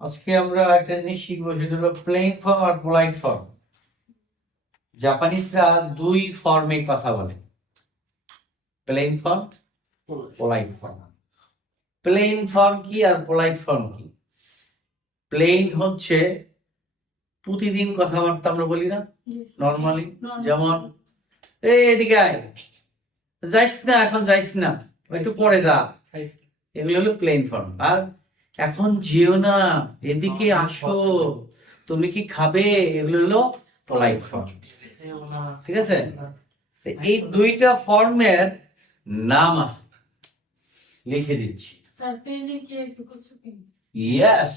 আজকে আমরা একটা জিনিস শিখবো, সেটা হলো প্লেন ফর্ম আর পোলাইট ফর্ম। জাপানিজরা দুই ফর্মে কথা বলে, plain form, polite form. Plain form কি আর পোলাইট ফর্ম কি? প্লেন হচ্ছে প্রতিদিন কথাবার্তা আমরা বলি না নর্মালি, যেমন এই এদিকে আয়, যাইস না, এখন যাইস না, একটু পরে যা, এগুলো হলো প্লেন ফর্ম। আর এখন যেও না, এদিকে আসো, তুমি কি খাবে, এগুলো হলো পোলাইট ফর্ম। ঠিক আছে? এই দুইটা ফর্মের নাম আছে, লিখে দিচ্ছি। Yes,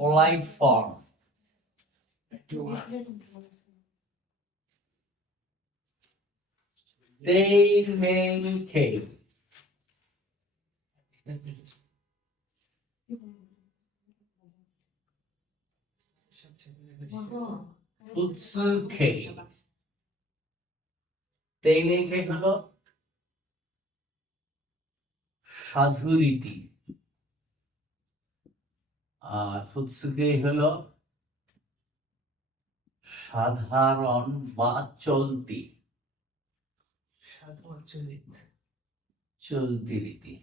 polite form. তেইমেইকে, ফুৎসুকে। তেইমেইকে হলো সাধুরীতি, আর ফুৎসুকে হলো সাধারণ বা চলতি, চলতি রীতি।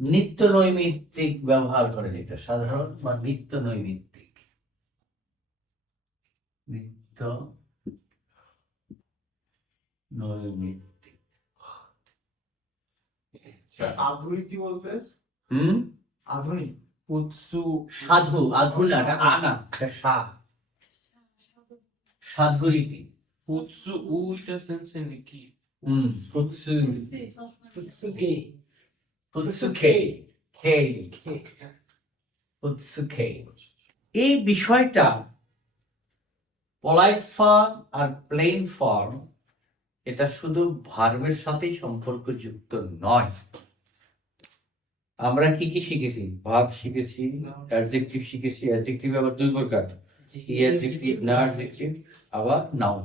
নিত্য নৈমিত্তিক ব্যবহার করে, যেটা সাধারণ বা নিত্য নৈমিত্তিক, নিত্য নৈমিত্তিক। আধুনিক বলতে আধুনিক উৎসু সাধু, আধুনা এটা আনা, এটা সাধু রীতি। উৎসু উইটা সেন্সে নাকি ফুৎসু, ফুৎসুকে, ফুৎসুকে, ফুৎসুকে। এই বিষয়টা পোলাইট ফর্ম আর প্লেন ফর্ম, এটা শুধু ভার্বের সাথেই সম্পর্কযুক্ত নয়। আমরা কি কি শিখেছি? ভার্ব শিখেছি, অ্যাডজেক্টিভ শিখেছি। অ্যাডজেক্টিভ আবার দুই প্রকার, অ্যাডজেক্টিভ, না অ্যাডজেক্টিভ, আবার নাউন।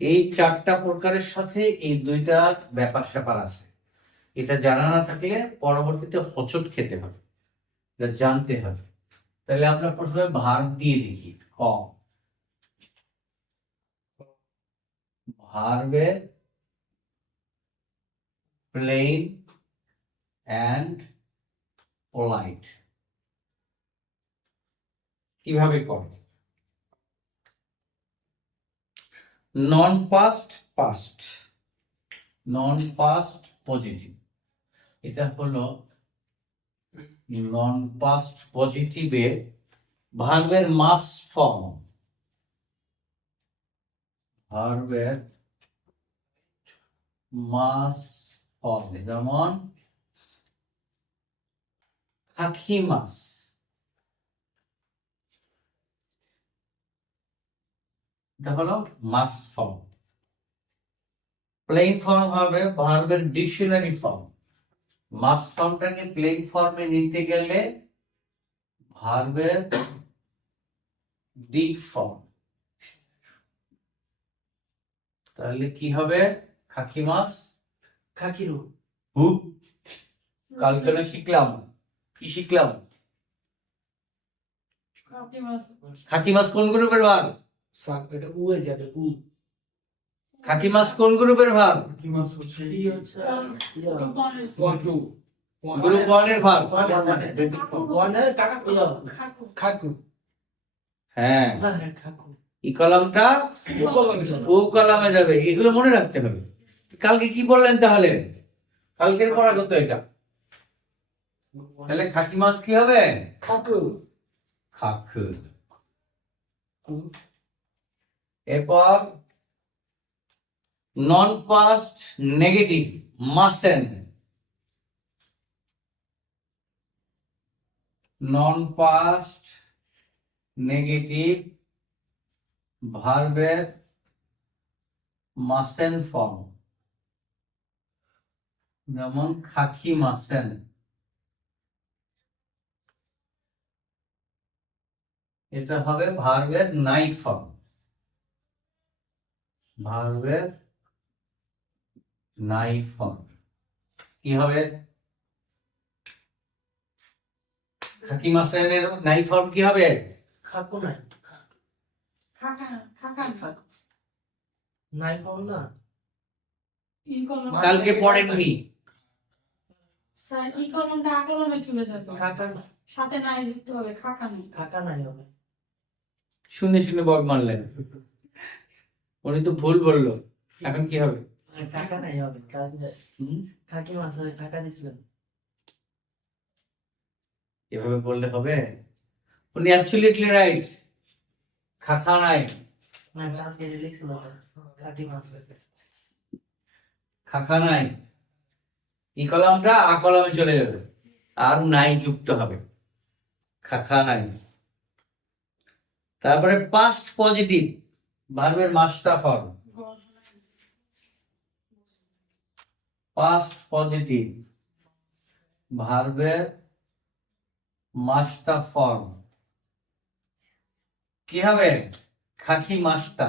এই চারটা প্রকারের সাথে এই দুইটা ব্যাপার স্যাপার আছে। এটা জানা না থাকলে পরবর্তীতে হোঁচট খেতে হবে, এটা জানতে হবে। তাহলে আমরা প্রথমে ভার্ব দিয়ে দেখি। ক, ভার্বের প্লেন অ্যান্ড পোলাইট কিভাবে করে? নন পাস্ট, পাস্ট, নন পাস্ট পজিটিভ, এটা হলো নন পাস্ট পজিটিভের ভার্বের মাস ফর্ম। ভার্বের মাস ফর্ম, যেমন খাকি মাছ, এটা হলো মাস ফর্ম। প্লেন ফর্ম হবে ভার্বের ডিকশনারি ফর্ম। মাস ফর্মটাকে প্লেন ফর্মে নিতে গেলে ভার্বের ডিক ফর্ম, তাহলে কি হবে? খাকি মাছ, খাকিরু হু। কালকে না শিখলাম, কি শিখলাম? খাকি মাছ কোন গ্রুপের ভার্ব? এটা উয়ে যাবে উ। খাকি মাছ কোন গ্রুপের ভার্ব? কি মাছ হচ্ছে গ্রুপ 1 এর ভার্ব। খাকু। হ্যাঁ, হ্যাঁ খাকু। এই কলামটা ও কলামে যাবে, এগুলো মনে রাখতে হবে। কালকে কি বললেন তাহলে? কালকের পড়া কত এটা? তাহলে খাকি মাছ কি হবে? খাকু। খাকু। এরপর নন পাস্ট নেগেটিভ, মাসেন। নন পাস্ট নেগেটিভ ভার্বের মাসেন ফর্ম, যেমন খাকি মাসেন। এটা হবে ভার্বের নাই ফর্ম। ভার্বের নাই ফর্ম কি হবে? খাকি মাসেনের নাই ফর্ম কি হবে? খাকু নাই খাকা খাকা নাই পাবো না ই কলম কালকে পড়েননি। স্যার ই কলমটা আ কলমে চলে যাবে খাকা সাথে নাই যুক্ত হবে খাকা নেই খাকা নাই হবে শুনে শুনে বক মারলেন, উনি তো ভুল বললো। এখন কি হবে? খাকা নাই হবে কালকে হুম? খাকি মাছ হবে খাকা দিছিলেন এভাবে বললে হবে? উনি অ্যাবসলিউটলি রাইট, খাখা নাই। না কালকে যে লিখছিল খাকি মাছ খাখা নাই, ই কলমটা আ কলমে চলে যাবে আর নাই যুক্ত হবে, খাখা নাই। তারপরে পাস্ট পজিটিভ ভার্বের মাস্টার ফর্ম। পাস্ট পজিটিভ ভার্বের মাস্টার ফর্ম কি হবে? খাকি মাস্তা।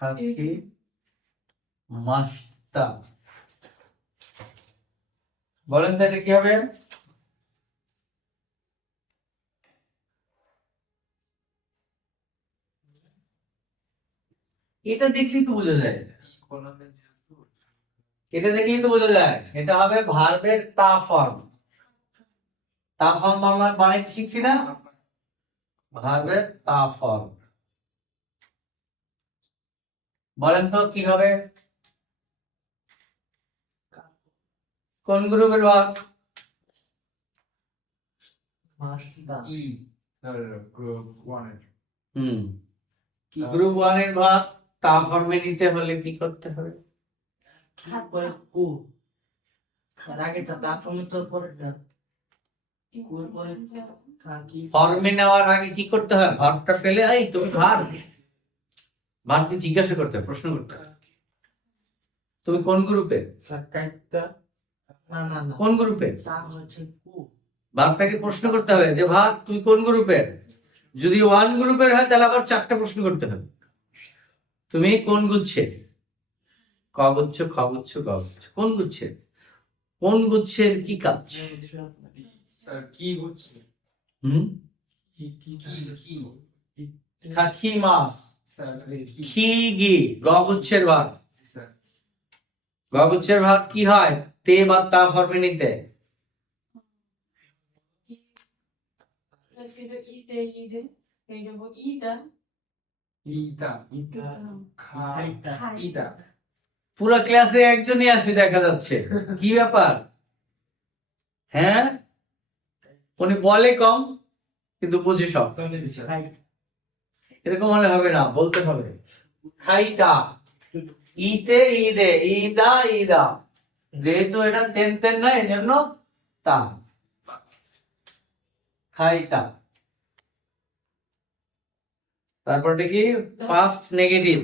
খাকি মাস্তা বলেন তো এটা কি হবে? এটা দেখলেই তো বোঝা যায়, এটা দেখলেই তো বোঝা যায় এটা হবে ভার্বের তা ফর্ম। তা ফর্ম আমরা বানাইতে শিখছি না? ভার্বের তা ফর্ম। বলেন তো কি হবে? কোন গ্রুপের ভার্ব? মাছটা ই গ্রুপ 1 এর হুম, গ্রুপ 1 এর ভার্ব তা ফর্মে নিতে হলে কি করতে হবে? পরে কু আর আগেটা তা সমুদ্র পরেটা কুর পরে খাকি ফর্মে নেওয়ার আগে কি করতে হয়? ভার্বটা পেলে এই তুমি ভার্বকে জিজ্ঞাসা করতে হবে, প্রশ্ন করতে হবে তুমি কোন গ্রুপে? সাকাইতা না না না কোন গ্রুপে? তা হচ্ছে কু ভার্বটাকে প্রশ্ন করতে হবে যে ভার্ব তুই কোন গ্রুপের। যদি 1 গ্রুপের হয় তাহলে আবার 4টা প্রশ্ন করতে হবে। তুমি কোন গুচ্ছের? ক গুচ্ছ, খ গুচ্ছ, গ গুচ্ছ। কোন গুচ্ছের? কোন গুচ্ছের কি কাজ? স্যার কি হচ্ছে হুম, কি কি কি খাকি মাস স্যার কি খি গি গ গুচ্ছের ভার্ব। স্যার গ গুচ্ছের ভার্ব কি হয়? তে বা তা ফর্মে নিতে। আজকে তো ইতে ইদে এই দেবো ইদা ইটা ইটা খাইটা খাই ইটা পুরো ক্লাসে একজনই আছে দেখা যাচ্ছে, কি ব্যাপার? হ্যাঁ, উনি বলে কম কিন্তু বুঝে সব। খাই এরকম হলে হবে না, বলতে হবে খাইতা ইতে ইদে ইদা ইদা, যেহেতু এটা তেন তেন না এই জন্য তা খাইতা। তারপরটা কি? পাস্ট নেগেটিভ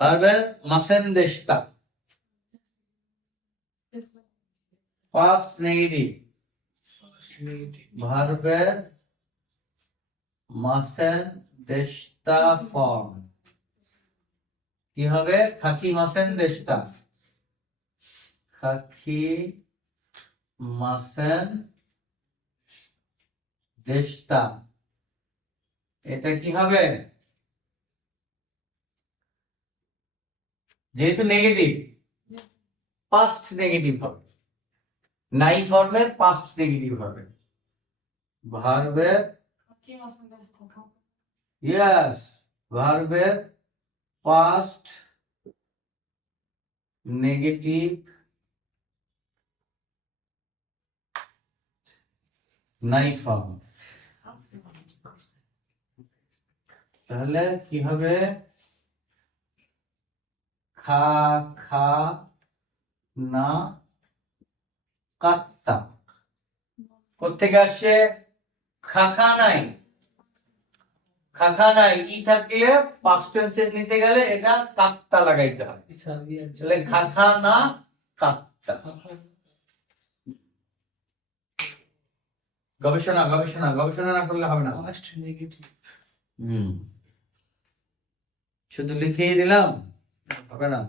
ভার্বের মাসেন দেশতা। পাস্ট নেগেটিভ ভার্বের মাসেন দেশতা ফর্ম কি হবে? খাকি মাসেন দেশতা। খাকি মাসেন দেশতা, এটা কি হবে? যেহেতু নেগেটিভ পাস্ট নেগেটিভ হবে, নাই ফর্মের পাস্ট নেগেটিভ হবে। ভার্বের কি মাছ মাছ খাও ইয়েস, ভার্বের পাস্ট নেগেটিভ নাই ফর্ম। তাহলে কি হবে? খা খা না কাত্তা। কোত্থেকে আসছে? খাখা নাই। খাখা নাই ই থাকলে পাস্ট টেন্সে নিতে গেলে এটা কাত্তা লাগাইতে হয়। তাহলে খাখা না কাত্তা। গবেষণা গবেষণা গবেষণা না করলে হবে না। Past negative. শুধু লিখিয়ে দিলাম হবে না।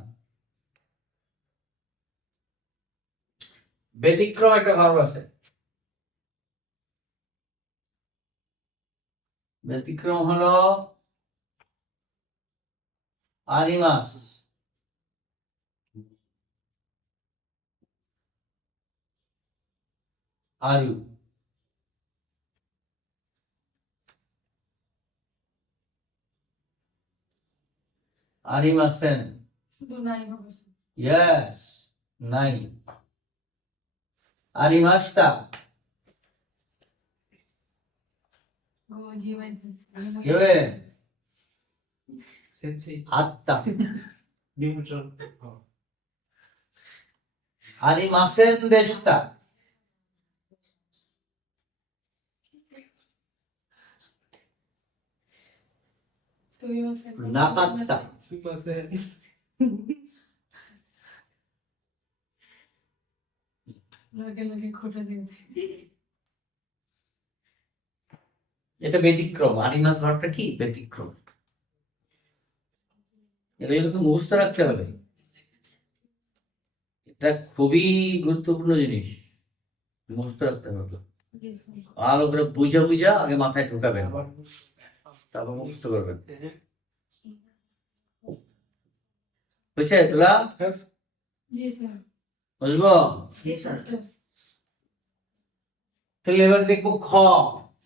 ব্যতিক্রম একটা ভার্ব আছে। ব্যতিক্রম হলো আনিমাস। আরু। আনিমাসেন। শুধু নাই হবে ইয়েস, নাই। আনিমাস্তা। ও জীবাইতেছে কেবে Sensei. আত্মা। Neutral. আনিমাসেন দেশতা। নাকাত্তা। Sumasen. লোকে লোকে খোটা দিবে এটা ব্যতিক্রম। আনিমাস ভার্বটা কি? ব্যতিক্রম। এগুলো কিন্তু মুখস্থ রাখতে হবে। এটা খুবই গুরুত্বপূর্ণ জিনিস, মুখস্থ রাখতে হবে। ভালো করে বুঝা বুঝা আগে মাথায় ঢুকাবেন, তারপর মুখস্থ করবেন। বুঝছে তোলা? Yes. জি স্যার বুঝবো? জি স্যার তাহলে এবার দেখবো খ।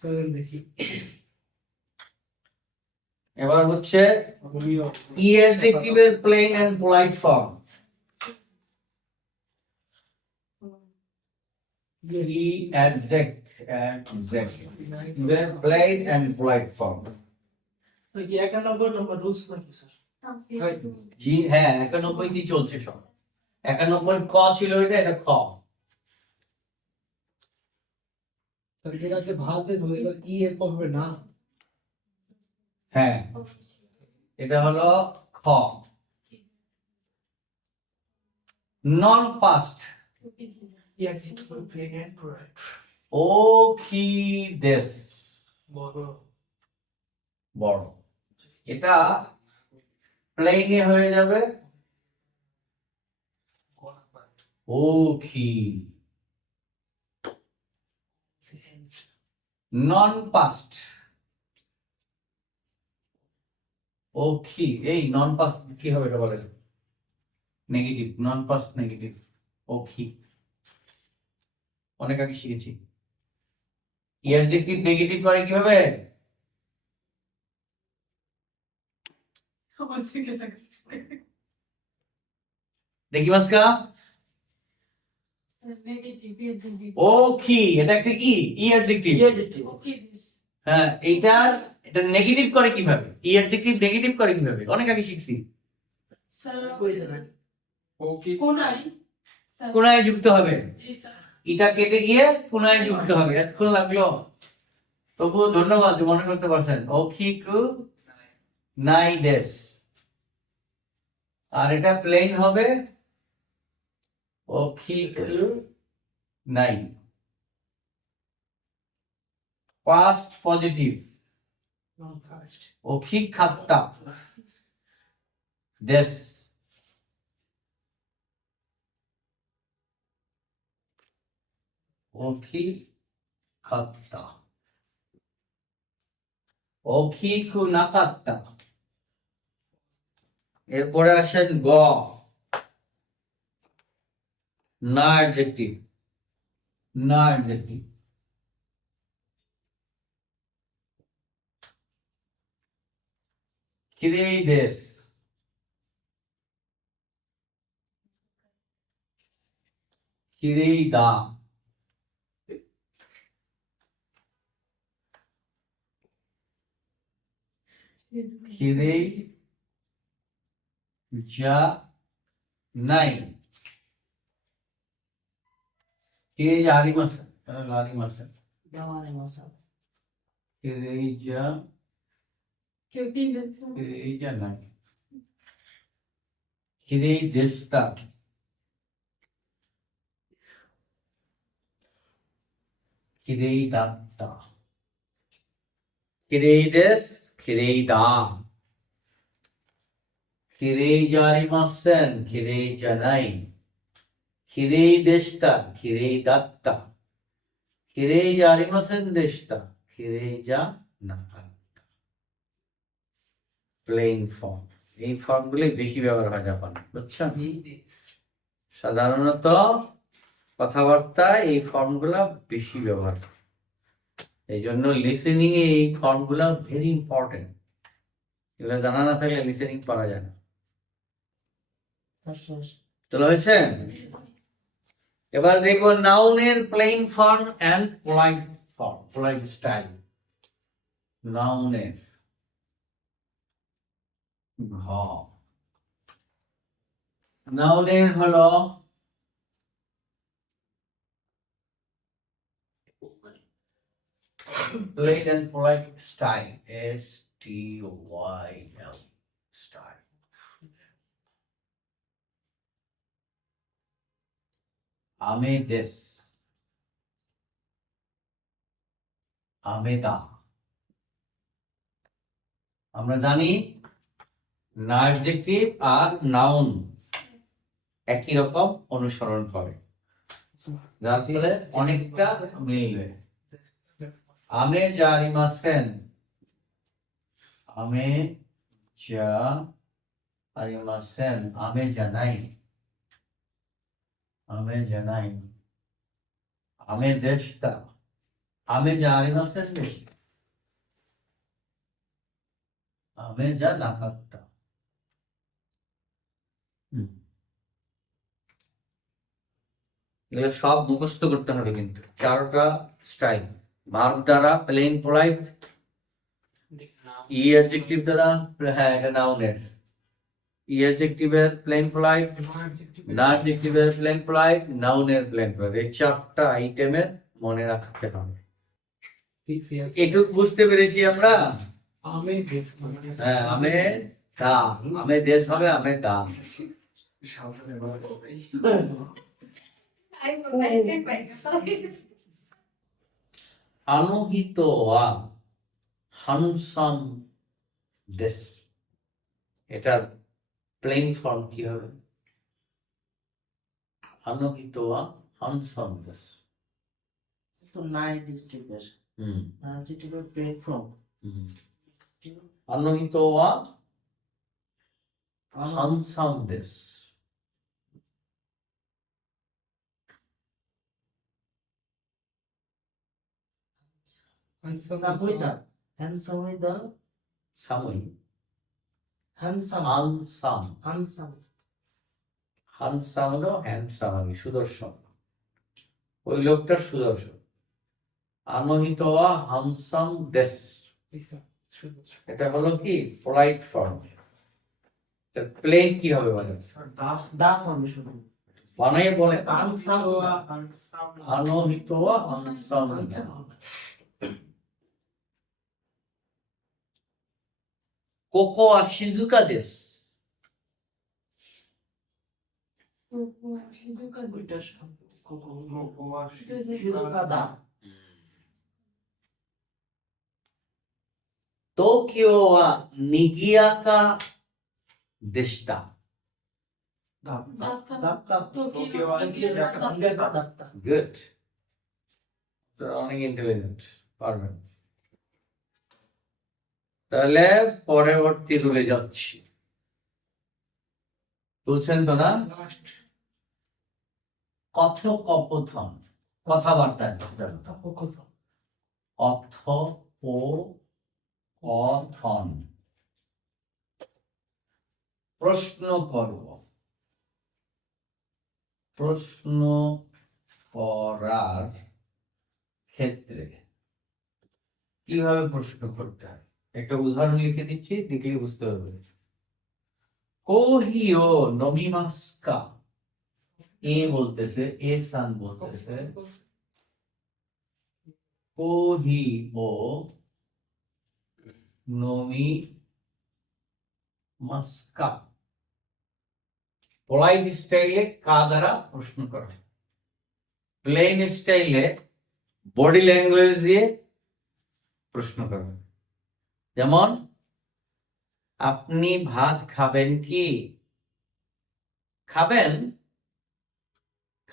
চলেন দেখি। এবার হচ্ছে আমিও ই অ্যাডজেক্টিভের প্লেন এন্ড পোলাইট ফর্ম। ই অ্যাডজেক্টিভের প্লেন এন্ড পোলাইট ফর্ম। তো কি 91 নম্বর রুলস নাকি স্যার? জি হ্যাঁ, 91 দিয়ে চলছে সব। 91 ক ছিল এটা খ। তাহলে যেটাকে ভাগ দেব এটা ই এর পড়বে না। হ্যাঁ, এটা হলো খ। নন past E adjective plane and product. ও কি দেশ বড় বড়, এটা প্লেনে হয়ে যাবে ও কি। নন পাস্ট ও কি, এই নন পাস্ট কি হবে এটা বলেন? নেগেটিভ, নন পাস্ট নেগেটিভ ও কি। অনেক আগে শিখেছি। অ্যাডজেক্টিভ নেগেটিভ করে কিভাবে? আমার থেকে থাকছে দেখি মাস্কা। নেগেটিভ নেগেটিভ ও কি, এটা একটা কি ই অ্যাডজেক্টিভ। ই অ্যাডজেক্টিভ। ওকে দিস হ্যাঁ, এটা নেগেটিভ করে কিভাবে? ই অ্যাডজেক্টিভ নেগেটিভ করে কিভাবে? অনেক আগে শিখছি। স্যার কই যাবেন? ওকে কোনাই স্যার কোনায় যুক্ত হবে, জি স্যার এটা কেটে গিয়ে কোনায় যুক্ত হবে। এতক্ষণ লাগলো, তবুও ধন্যবাদ যে মনে করতে পারছেন। ওখিকু নাই দেশ। আর এটা প্লেন হবে ওখিকু নাই। পাস্ট পজিটিভ নন ফার্স্ট। ওখিখাত্তা দেশ। ওখিখাত্তা ওখিকু নাকাত্তা। এরপরে আসেন গ, না অ্যাডজেক্টিভ। না অ্যাডজেক্টিভ কিরেই দেশ। কিরেই দা। কিরেই যা নাই। কিরেই যা আরিমাসে আরিমাসে দামানে মাসা। কিরেই যা কেউ তিন দিন কিরেই যা নাই। কিরেই দেশতা। কিরেইদাত্তা, কিরেইদেস, কিরেইদা, কিরেইজারিমাসেন, কিরেইজানাই, কিরেইদেশতা, কিরেইদাত্তা, কিরেইজারিমাসেন দেশতা, কিরেইজানাকাত্তা। প্লেইন ফর্ম, এই ফর্মগুলি বেশি ব্যবহার হয় জাপানে, বুঝছেন? সাধারণত কথাবার্তায় এই ফর্মগুলা বেশি ব্যবহার হয়। এই জন্য লিসেনিং এ এই ফর্মগুলা ভেরি ইম্পর্টেন্ট। এগুলো জানা না থাকলে লিসেনিং পারা যায় না। চলো হয়েছে? এবার দেখবো নাউনের plain form and polite form, polite style. নাউনের নাউনের হলো plain and polite style, STYL style. আমেদেস, আমেদা। আমরা জানি না অ্যাডজেক্টিভ আর নাউন একই রকম অনুসরণ করে, যার ফলে অনেকটা মিলবে। আমে জারিমাসেন, আমে জারিমাসেন, আমে জানাই, আমে জানাই, আমে দেশতা, আমে জারিমাসেন দেশ, আমে জানাকাত্তা। এগুলো সব মুখস্থ করতে হবে কিন্তু, চারটা স্টাইল। ভার্ব দ্বারা প্লেন পোলাইট, ই অ্যাডজেক্টিভ দ্বারা, হ্যাঁ এটা নাউনের, ই অ্যাডজেক্টিভের প্লেন পোলাইট, না অ্যাডজেক্টিভের প্লেন পোলাইট, নাউনের প্লেন পোলাইট। এই চারটা আইটেমের মনে রাখতে হবে। এটুক বুঝতে পেরেছি আমরা। হ্যাঁ, আমে দা, আমে দেশ হবে, আমে দা। আনোহিত ওয়া হানসাম দেশ, এটার প্লেন ফর্ম কি হবে? আনোহিত ওয়া হানসাম দেশ। আনোহিত ওয়া হানসাম দেশ। সাময়িক, হানসাম হলো হ্যান্ডসাম, আমি সুদর্শন, ওই লোকটা সুদর্শন। আনোহিত ওয়া হানসাম দেশ, এটা হলো কি পোলাইট ফর্ম। প্লেন কি হবে বলে? বানাই বলে আনোহিত ওয়া হানসাম। কোকোয়া শিজুকা দেশ, টোকিও ওয়া নিগিয়াকা দেশটা। গুড, অনেক ইন্টেলিজেন্ট, পারবেন। তাহলে পরবর্তী রুলে যাচ্ছি, বলছেন তো না? কথোপকথন, কথাবার্তা, কথোপকথন, প্রশ্ন করব, প্রশ্ন করার ক্ষেত্রে কিভাবে প্রশ্ন করতে হয় একটা উদাহরণ লিখে দিচ্ছি, দেখলে বুঝতে পারবে। কোহিও নমিমাস্কা, এ বলতেছে, এ সান বলতেছে, কোহি ও নমিমাস্কা। পোলাইট স্টাইলে কা দ্বারা প্রশ্ন করা, প্লেন স্টাইলে বডি ল্যাঙ্গুয়েজ দিয়ে প্রশ্ন করবে। যেমন আপনি ভাত খাবেন কি? খাবেন,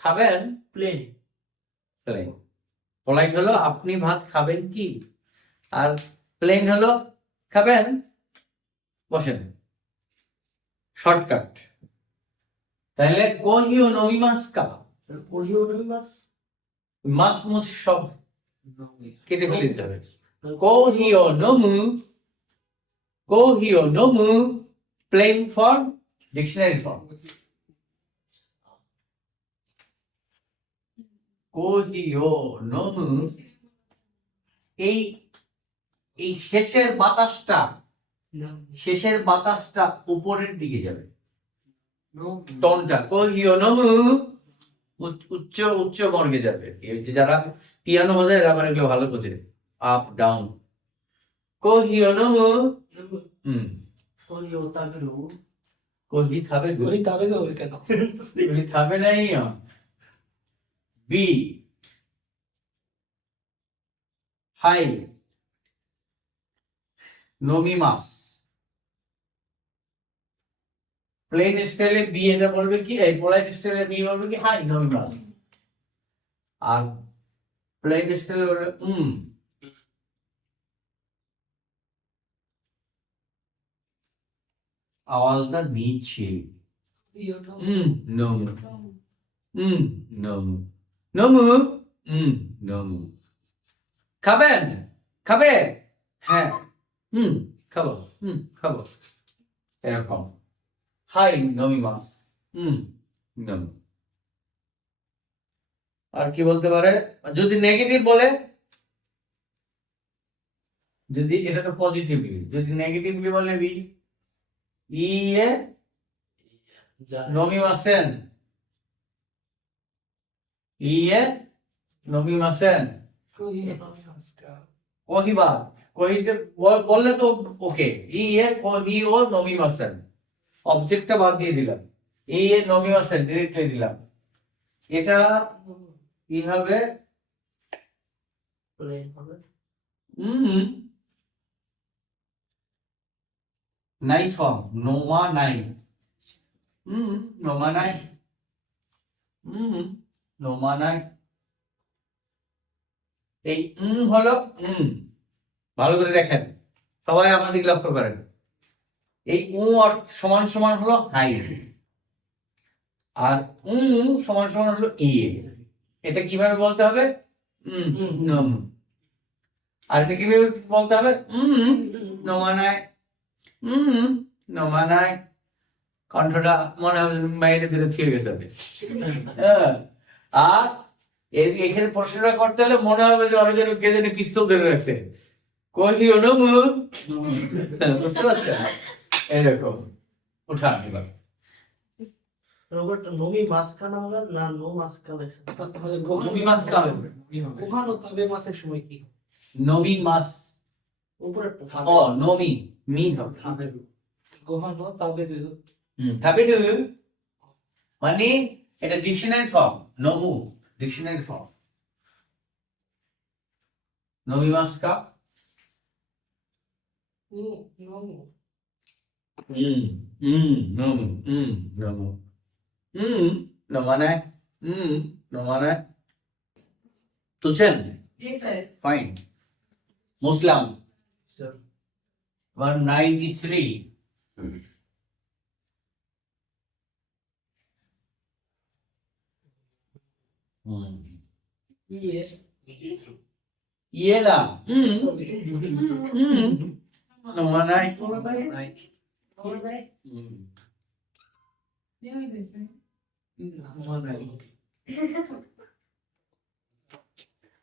খাবেন প্লেন প্লেন। পোলাইট হলো আপনি ভাত খাবেন কি, আর প্লেন হলো খাবেন বসেন। শর্টকাট। তাহলে কোহিও নমিমাস্কা, কোহিও নমিমাস মাস মুস সব কেটে ফেলে দিতে হবে। কোহিও নমু, কোহিও নমু প্লেন ফর্ম, ডিকশনারি ফর্ম। কোহিও নমু, এই এই শেষের বাতাসটা উপরের দিকে যাবে। টনটা কোহিও নমু উচ্চ উচ্চ বর্গে যাবে। এই যে যারা পিয়ানো বাজায় এরা আবার এগুলো ভালো বোঝে। Up down. কোহিও নমু, কোহিও তাবেরু কোহি থাবে গো, কোহি তাবেরু হবে কেন? কোহি থাবে নাই। বি হাই নমিমাস। প্লেন স্টাইলে বি এটা বলবে কি, এই পোলাইট স্টাইলে বি বলবে কি হাই নমিমাস। আর প্লেন স্টাইলে বলবে আওয়াজটা নিচে। নমু, নমু, নমু, নমু। খাবেন, খাবে, হ্যাঁ, খাবো, খাবো, এরকম। হাই নমিমাস, নমু। আর কি বলতে পারে? যদি নেগেটিভ বলে, যদি এটা তো পজিটিভলি, যদি নেগেটিভলি বলে বি ইয়ে নমিমাসেন, ইয়ে নমিমাসেন। কহিবাত, কহিতে বললে তো ওকে। ইয়ে কহিও নমিমাসেন, অবজেক্টটা বাদ দিয়ে দিলাম। ইয়ে নমিমাসেন ডিরেক্টলি দিলাম। এটা কি হবে? প্লেন হবে নাই ফর্ম, নোমা নাই। নোমা নাই, নোমা নাই। এই হলো ভালো করে দেখেন, সবাই আমাদের লক্ষ্য করেন। এই সমান সমান হলো হাই, আর সমান সমান হলো ইয়ে। এটা কিভাবে বলতে হবে? নম। আর এটা কিভাবে বলতে হবে? নমানায়, নমানায়। কণ্ঠটা মনে হবে বাইরে ধরে ছিঁড়ে গেছে। আর এখানে প্রশ্নটা করতে হলে মনে হবে যে অনেক কে যেন পিস্তল ধরে রাখছে। কহিও নমু, বুঝতে পারছেন? এরকম উঠান এবার। রোবট নমি মাসকানা হবে না নো মাসকানা লেখা? তাহলে নমি মাসকানা হবে। গোহানো তাবে মাসের সময় কি? নমি মাস, উপরে ও নমি মি হবে। তাবেরু। গোহানো তাবেরু। তাবেরু মানে এটা ডিকশনারি ফর্ম। নমু ডিকশনারি ফর্ম। নমি মাসকা নমু নমু নমু নমানায় নমানায়। তুলছেন? জি স্যার। ফাইন। মুসলাম স্যার 193। ইয়ে ইয়েলা নমানায়।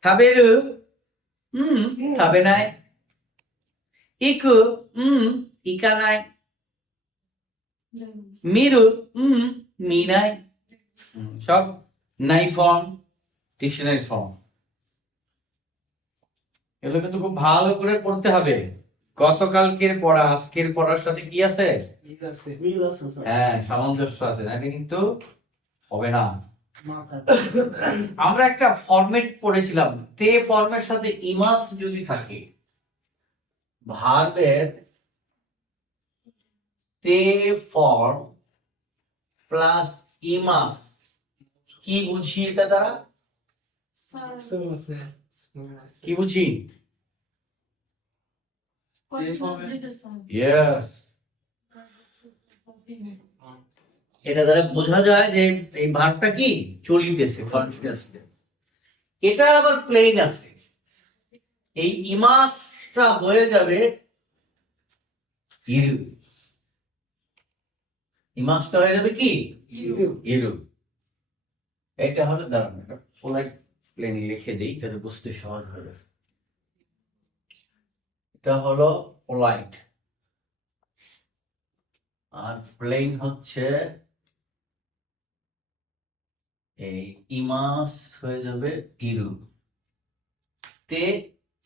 তাবেরু তাবে নাই। ইকু ইকা নাই। মিরু মি নাই। সব নাই ফর্ম, ডিকশনারি ফর্ম। এগুলো কিন্তু খুব ভালো করে পড়তে হবে। গতকালকের পড়া আজকের পড়ার সাথে কি আছে? মিল আছে স্যার। হ্যাঁ, সামঞ্জস্য আছে, নাকি কিন্তু হবে না। আমরা একটা ফরম্যাট পড়েছিলাম, তে ফর্মের সাথে ইমাস যদি থাকে, ভার্বের তে ফর্ম প্লাস ইমাস, কি বুঝি এটা দ্বারা? কি বুঝি? ইয়েস, এটা দ্বারা বোঝা যায় যে এই ভার্বটা কি চলিতেছে, কন্টিনিউয়াস। এটা আবার প্লেন আছে, এই ইমাসটা হয়ে যাবে ইরু, ইমাসটা হয়ে যাবে কি ইরু। এটা হলো, দাঁড়ান এটা পোলাইট প্লেন লিখে দিই তাহলে বুঝতে সহজ হবে। এটা হলো পোলাইট, আর প্লেন হচ্ছে এই ইমাস হয়ে যাবে ইরু, তে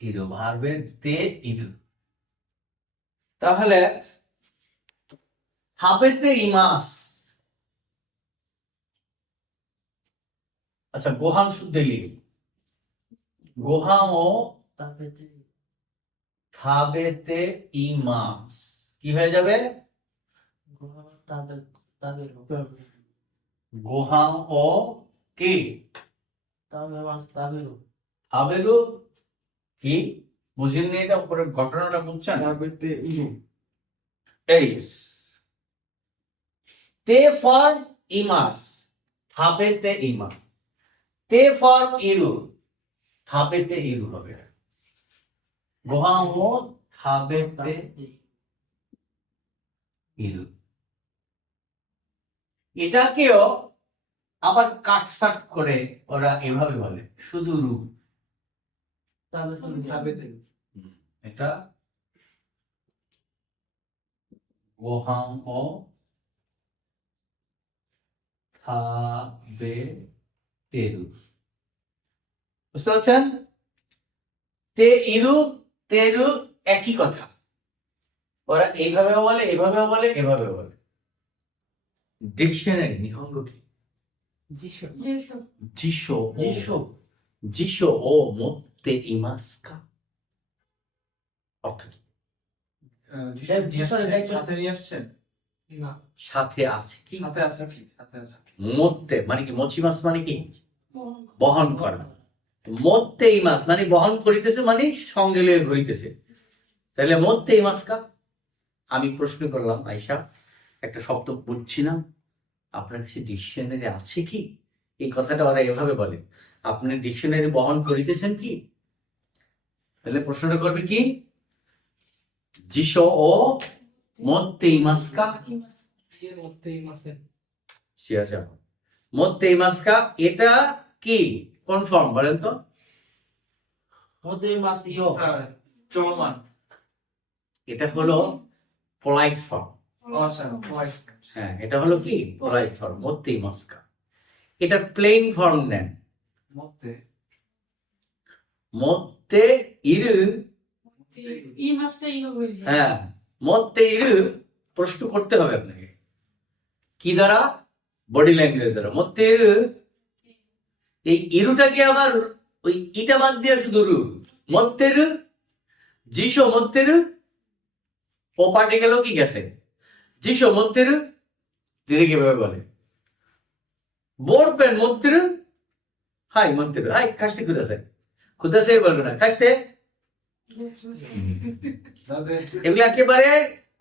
ইরু, ভার্বের তে ইরু। তাহলে হাবেতে ইমাস, আচ্ছা গোহান শুদ্ধে লিখি, গোহাম ও থাবেতে ইমাস কি হয়ে যাবে? গোহাম ও কি থাবেরু, কি বুঝেননি? এটা উপরে ঘটনাটা বুঝছেন? এই তে ফর্ম ইমাস, থাবেতে ইমাস, তে ফর্ম ইরু, থাবেতে ইরু হবে। গোহাম ও থাবেতে ইরু। এটাকেও আবার কাটসাট করে ওরা এভাবে বলে, শুধু রু। এটা গোহাম ও থাবেতেরু, বুঝতে পারছেন? তে ইরু তেরু একই কথা, ওরা এইভাবেও বলে, এভাবেও বলে, এভাবেও বলে। ডিকশনারি নিহঙ্গ কি? জিশো জিশো ও মোত্তে ইমাসকা, অর্থ কি? সাথে নিয়ে আসছেন? সাথে আছে কি? সাথে আছে কি? সাথে আছে। মোত্তে মানে কি? মচিমাস মানে কি? বহন করা। মোত্তে ইমাস মানে বহন করিতেছে, মানে সঙ্গে লয়ে ঘুরিতেছে। তাহলে মোত্তে ইমাসকা। আমি প্রশ্ন করলাম, আয়শা একটা শব্দ বুঝছি না, আপনার কাছে ডিকশনারি আছে কি? এই কথাটা ওরা এভাবে বলে, আপনি ডিকশনারি বহন করিতেছেন কি? তাহলে প্রশ্নটা করবে কি? জিশো ও মোত্তে ইমাসকা, মোত্তে ইমাসকা, এটা কি কোন ফর্ম বলেন তো? চলমান। এটা হলো পোলাইট ফর্ম। আচ্ছা, হ্যাঁ, এটা হলো কি পোলাইট ফর্ম, মোত্তে ইমাসকা। এটা প্লেন ফর্ম নেন, মোত্তে ইরু। হ্যাঁ, মোত্তে ইরু প্রশ্ন করতে হবে আপনাকে, কি দ্বারা? বডি ল্যাঙ্গুয়েজ দ্বারা। মোত্তে ইরু, এই ইরুটাকে আবার ওই ইটা বাদ দিয়ে শুধু রু, মোত্তে রু, জিশো মোত্তে রু, ও পার্টিকেল কি গেছে, জিশো মোত্তে রু, যেটা কিভাবে বলে বোর পেন মোত্তে রু, হাই মোত্তে রু, হাই কাশতে খুদাছে, খুদাছে বলবে না, কাশতে। এগুলো একেবারে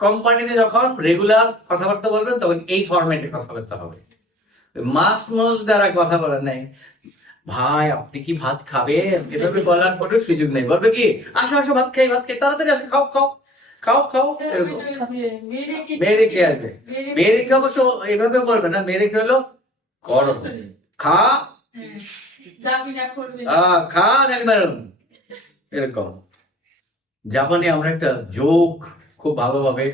কোম্পানিতে যখন রেগুলার কথাবার্তা বলবেন তখন এই ফরম্যাটে কথাবার্তা হবে। মাস মোজ দ্বারা কথা বলার নাই, ভাই আপনি কি ভাত খাবেন, এভাবে বলার কোনো সুযোগ নেই। বলবে কি, আসো আসো ভাত খাই, ভাত খাই, তাড়াতাড়ি আসো, খাও খাও খাও খাও, এরকম। মেয়ে রেখে আসবে, মেয়ে রেখে অবশ্য এভাবে বলবে না, মেয়ে রেখে হলো করো, খা খা নাকি বেরোন, এরকম। জাপানে আমরা একটা জোক খুব ভালোভাবে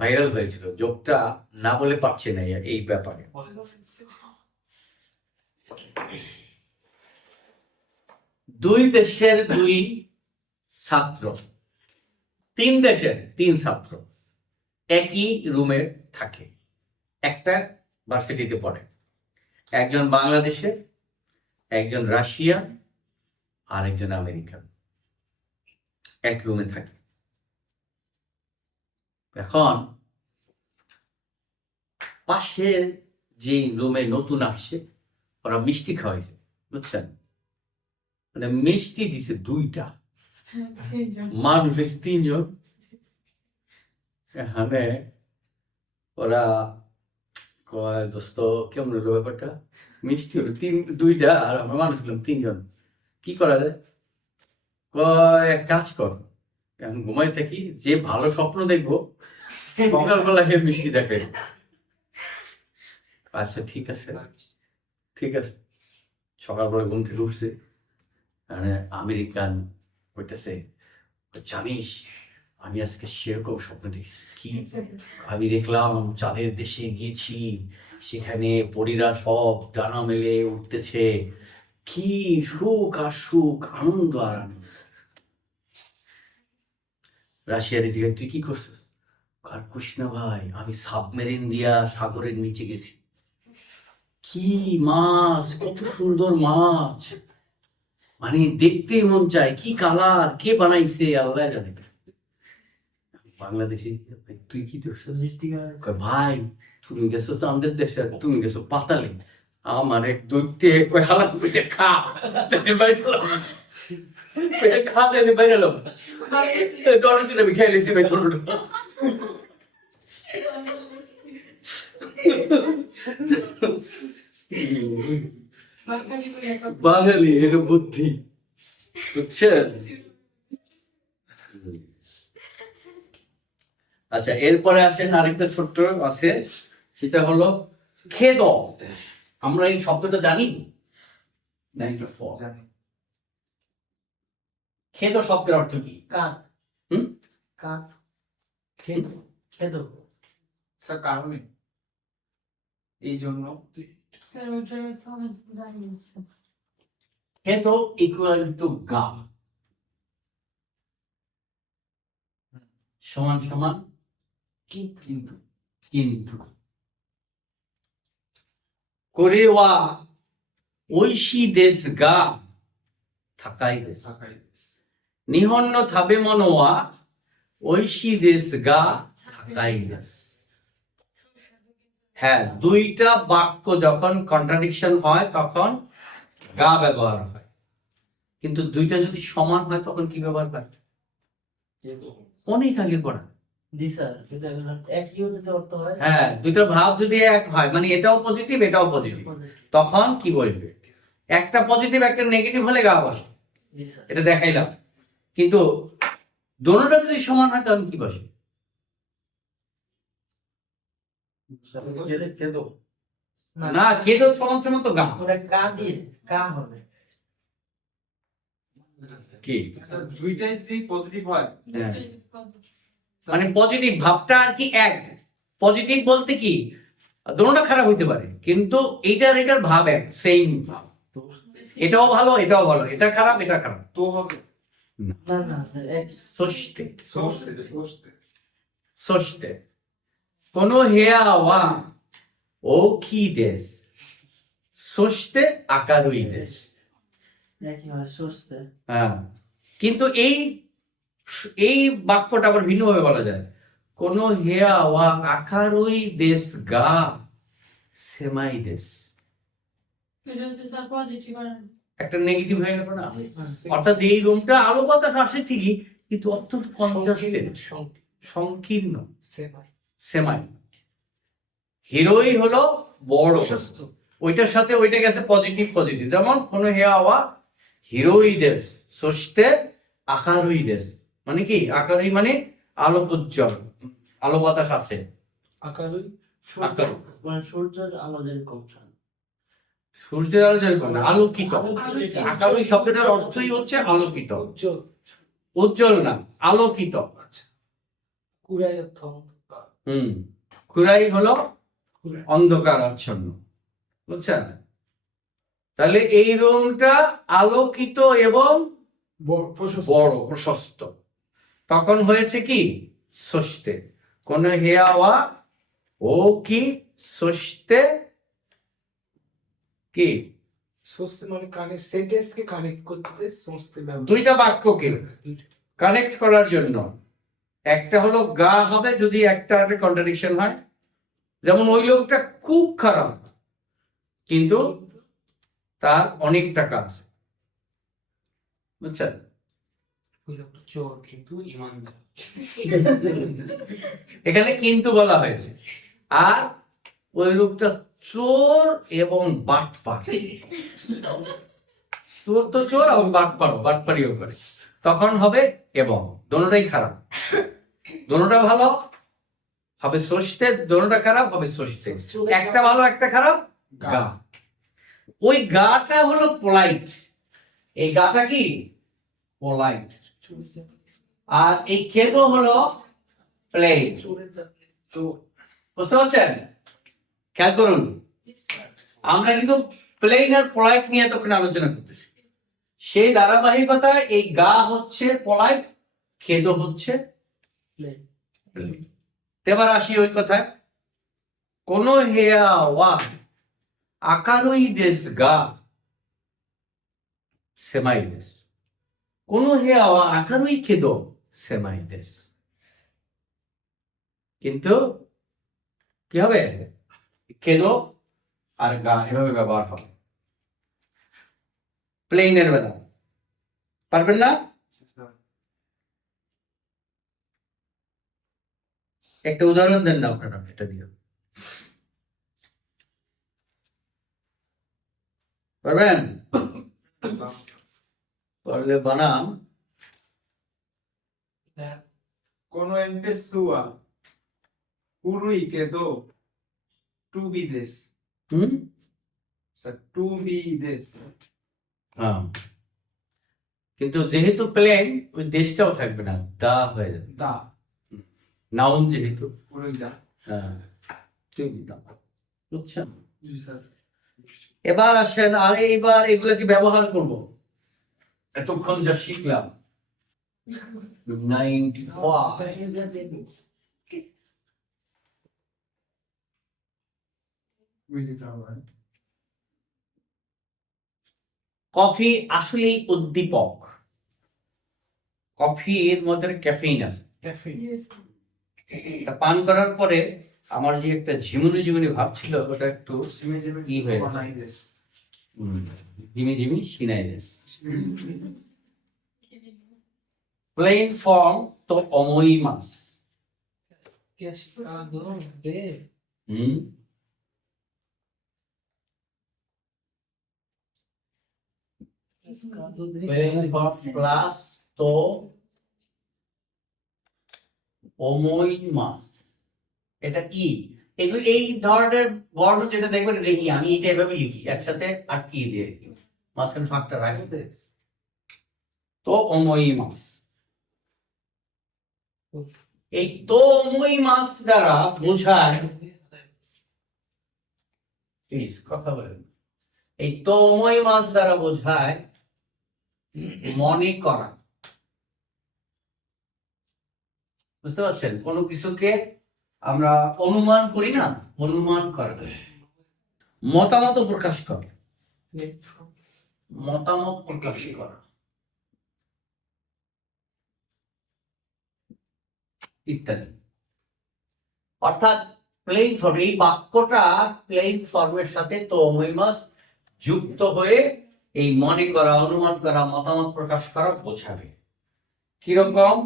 ভাইরাল হয়েছিল, জোকটা না বলে পারছি না এই ব্যাপারে। দুই দেশের দুই ছাত্র, তিন দেশের তিন ছাত্র একই রুমে থাকে, একটা ভার্সিটিতে পড়ে। একজন বাংলাদেশের, একজন রাশিয়ান, আর একজন আমেরিকান এক রুমে থাকে। এখন পাশের যে রুমে নতুন আসছে ওরা মিষ্টি খাওয়াইছে, বুঝছেন? মানে মিষ্টি দিছে 2টা, মানুষ হয়েছে 3জন। এখানে ওরা কয়, দোস্ত কেমন হলো ব্যাপারটা? মিষ্টি হলো 2টা আর আমরা মানুষ হলাম 3জন, কি করা যায়? কয় এক কাজ কর, এখন ঘুমাই থাকি, যে ভালো স্বপ্ন দেখবো সকালবেলাকে মিষ্টি দেখে। আচ্ছা ঠিক আছে, ঠিক আছে। সকালবেলা ঘুম থেকে উঠছে, মানে আমেরিকান হইতেছে, জানিস আমি আজকে সেরকম স্বপ্ন দেখি। কি? আমি দেখলাম চাঁদের দেশে গিয়েছি, সেখানে পরীরা সব ডানা মেলে উঠতেছে, কি সুখ আর সুখ, আনন্দ আর আনন্দ। রাশিয়ার দিকে তুই কি করছিস? আর কুস না ভাই, আমি সাবমেরিন দিয়া সাগরের নিচে গেছি, কি মাছ, কত সুন্দর মাছ, মানে দেখতেই মন চায়, কি কালার, কে বানাইছে আল্লাহ জানে। বাংলাদেশি, তুই কি দেখছিস? কয়, ভাই তুমি গেছো চাঁদের দেশে, তুমি গেছো পাতালে, আমার এক দৈত্যে কয় হালা পেটে খা, পেটে বাইরে এলাম, পেটে খা দেনে বাইরে এলাম, ডরার ছিল আমি খেয়ে লেছি ভাই তোর। বাঙালি এর বুদ্ধি, বুঝছেন? আচ্ছা, এরপরে আসেন আরেকটা ছোট্ট আছে, সেটা হলো খেদ। আমরা এই শব্দটা জানি? খেদ শব্দের অর্থ কি? কাঁদ। হুম? কাঁদ। খেদ। খেদ। স্যার কারণে এই জন্য খেদ ইকুয়াল টু গা, সমান সমান কিন্তু। কিন্তু। কোরেওয়া ওইশি দেশ গা থাকাই দেশ, থাকাই দেশ। নিহন্ন থাবে মনোয়া ওইশি দেশ গা থাকাই দেশ। হ্যাঁ, 2টা বাক্য যখন কন্ট্রাডিকশন হয় তখন গা ব্যবহার হয়, কিন্তু 2টা যদি সমান হয় তখন কি ব্যবহার হয়? অনেক আগে পড়া। জি স্যার, এটা একই যদি অর্থ হয়। হ্যাঁ, 2টা ভাব যদি এক হয়, মানে এটাও পজিটিভ এটাও পজিটিভ, তখন কি বসবে? একটা পজিটিভ একটা নেগেটিভ হলে গা বসে, জি স্যার। এটা দেখাইলাম। কিন্তু দোনোটা যদি সমান হয় তখন কি বসে? না, খেদ সমান সমান তো গা। ওটা কা দিয়ে কা হবে। কি? স্যার দুইটাই যদি পজিটিভ হয়, হ্যাঁ। মানে পজিটিভ ভাবটা আর কি এক, পজিটিভ বলতে কি দোনোটা খারাপ হইতে পারে, কিন্তু এইটার এটার ভাব এক, সেম ভাব, এটাও ভালো এটাও ভালো, এটা খারাপ এটা খারাপ। তো হবে না না, এক সস্তে ষষ্ঠে ষষ্ঠে সস্তে কোন হেয়া ওয়া ও কি দেশ, সস্তে আকারুই দেশ। একই হয় সুস্থ। হ্যাঁ, কিন্তু এই এই বাক্যটা আবার ভিন্নভাবে বলা যায়, কোন হেয়া ওয়া আকারুই দেশ গা সেমাই দেশ। একটা নেগেটিভ হয়ে গেল না? অর্থাৎ এই রুমটা আলো বাতাস আসে ঠিকই, কিন্তু অত্যন্ত কনজাস্টেড, সংকীর্ণ, সেমাই। হিরোই হলো বড়, ওইটার সাথে ওইটা গেছে পজিটিভ পজিটিভ, যেমন কোন হেয়া ওয়া হিরোই দেশ সস্তে আকারুই দেশ, মানে কি আকারুই মানে আলো উজ্জ্বল, আলো বাতাস আছে। আকারই আকার। মানে সূর্যের আলো যেরকম। সূর্যের আলো যেরকম না, আলোকিত। আকারুই শব্দটার অর্থই হচ্ছে আলোকিত, উজ্জ্বল না, আলোকিত। কুরাই হলো অন্ধকার আচ্ছন্ন, বুঝছেন? তাহলে এই রুমটা আলোকিত এবং বড় প্রশস্ত, তখন হয়েছে কি সস্তে। কোন হেয়া ওয়া ও কি সস্তে কি স্বস্তি মানে কানেক্ট সেন্টেন্স কে কানেক্ট করতে স্বস্তি ব্যবহার দুইটা বাক্যকে কানেক্ট করার জন্য। একটা হলো গা হবে যদি একটা কন্ট্রাডিকশন হয়, যেমন ওই লোকটা খুব খারাপ কিন্তু তার অনেক টাকা আছে, বুঝছেন? ওই লোকটা চোর কিন্তু ইমানদার। এখানে কিন্তু বলা হয়েছে। আর ওই লোকটা চোর এবং বাটপার, চোর তো চোর এবং বাটপারিও করে, তখন হবে এবং। দোনোটাই খারাপ, দোনোটা ভালো হবে ষষ্ঠে, দোনোটা খারাপ হবে ষষ্ঠে। একটা ভালো একটা খারাপ, গা। ওই গাটা হলো পোলাইট, এই গাটা কি পোলাইট, আর এই খেদো হলো প্লেন। বুঝতে পারছেন? খেয়াল করুন, আমরা কিন্তু প্লেন আর পোলাইট নিয়ে এতক্ষণ আলোচনা করতেছি। সেই ধারাবাহিকতায় এই গা হচ্ছে পোলাইট, খেদো হচ্ছে প্লেন। এবার আসি ওই কথায়, কোন হেয়া ওয়া আকারই দেশ গা সেমাই দেশ, কোন হেয়া ওয়া আকারই খেদো সেমাই দেশ। কিন্তু কি হবে, খেদো আর গা এভাবে ব্যবহার হবে প্লেনের বেলা। পারবেন না? একটা উদাহরণ দেন না আপনারা এটা দিয়ে, পারবেন? পারলে বানান। Quando é pessoa, purui quedo, tu bides. হুম, Tu bides. হ্যাঁ। কিন্তু যেহেতু প্লেন, ওই দেশটাও থাকবে না, দা হয়ে যাবে, Da. নাউন যেহেতু। Purui da. হ্যাঁ, বুঝছেন? জি স্যার। এবার আসেন, আর এইবার এগুলোকে ব্যবহার করব। এতক্ষণ যা শিখলাম 95 কফি আসলেই উদ্দীপক। কফির মধ্যে ক্যাফেইন আছে, এটা পান করার পরে আমার যে একটা ঝিমুনি ঝিমুনি ভাব ছিল ওটা একটু ই হয়ে গেছে, ঝিমি ঝিমি সিনাই গেছে। প্লেন ফর্ম তো অমই মাস। প্লেন ফর্ম প্লাস তো অমই মাস, এটা কি? এগুলো এই ধরনের বর্ণ যেটা দেখবেন এটা কি, আমি এটা এভাবে লিখি একসাথে আটকিয়ে দিয়ে মাঝখানে ফাঁকটা রাখি, তো অমই মাস। এই তো অমই মাস দ্বারা বোঝায়, প্লিজ কথা বলেন, এই তো অমই মাস দ্বারা বোঝায় মনে করা। বুঝতে পারছেন? কোনো কিছুকে আমরা অনুমান করি না, অনুমান করা, মতামত প্রকাশ করা, মতামত প্রকাশ করা ইত্যাদি। অর্থাৎ প্লেইন ফর্ম, এই বাক্যটা প্লেইন ফর্মের সাথে তৌময় মাস যুক্ত হয়ে এই মনে করা, অনুমান করা, মতামত প্রকাশ করা বোঝাবে। কিরকম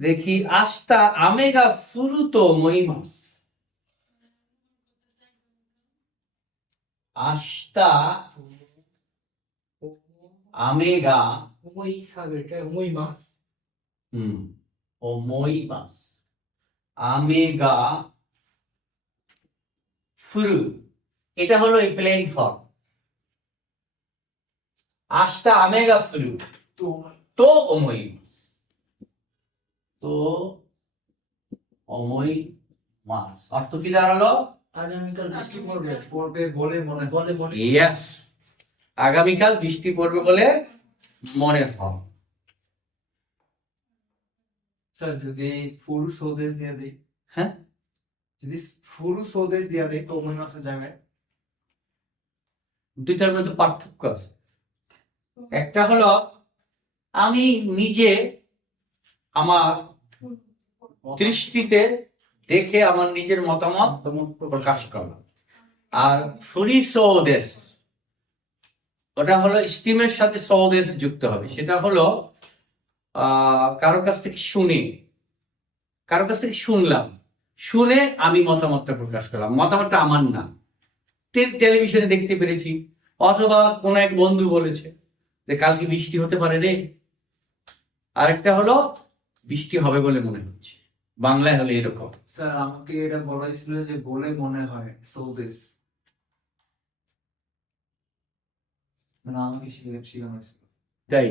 দেখি, আস্তা আমেগা ফুরুতো মইমাস, আস্তা আমেগা ও মইমাস, আমেগা ফুরু, এটা হলো এই প্লেইন ফর্ম। আস্তা আমেগা ফুরু তো অমইমাস, তো অমই মাস অর্থ কি দাঁড়ালো? আগামীকাল বৃষ্টি পড়বে পড়বে বলে মনে হয়। বলে মনে ইয়েস, আগামীকাল বৃষ্টি পড়বে বলে মনে হয়। স্যার যদি ফুল সোদেশ দিয়ে দেই, হ্যাঁ, যদি ফুল সোদেশ দিয়ে দেই তো মনে আছে জায়গায় দুইটার মধ্যে পার্থক্য আছে। একটা হলো আমি নিজে আমার দৃষ্টিতে দেখে আমার নিজের মতামত প্রকাশ করলাম। আর ফুরি সৌদেশ, ওটা হলো স্টিমের সাথে সৌদেশ যুক্ত হবে। সেটা হলো কারো কাছ থেকে শুনে, কারো কাছ থেকে শুনলাম, শুনে আমি মতামতটা প্রকাশ করলাম। মতামতটা আমার না, টেলিভিশনে দেখতে পেরেছি, অথবা কোন এক বন্ধু বলেছে যে কালকে বৃষ্টি হতে পারে রে। আরেকটা হলো বৃষ্টি হবে বলে মনে হচ্ছে, বাংলায় হলে এরকম। স্যার আমাকে এটা বলা হয়েছিল যে বলে মনে হয় সৌদেশ, মানে আমাকে শেখানো হয়েছিল তাই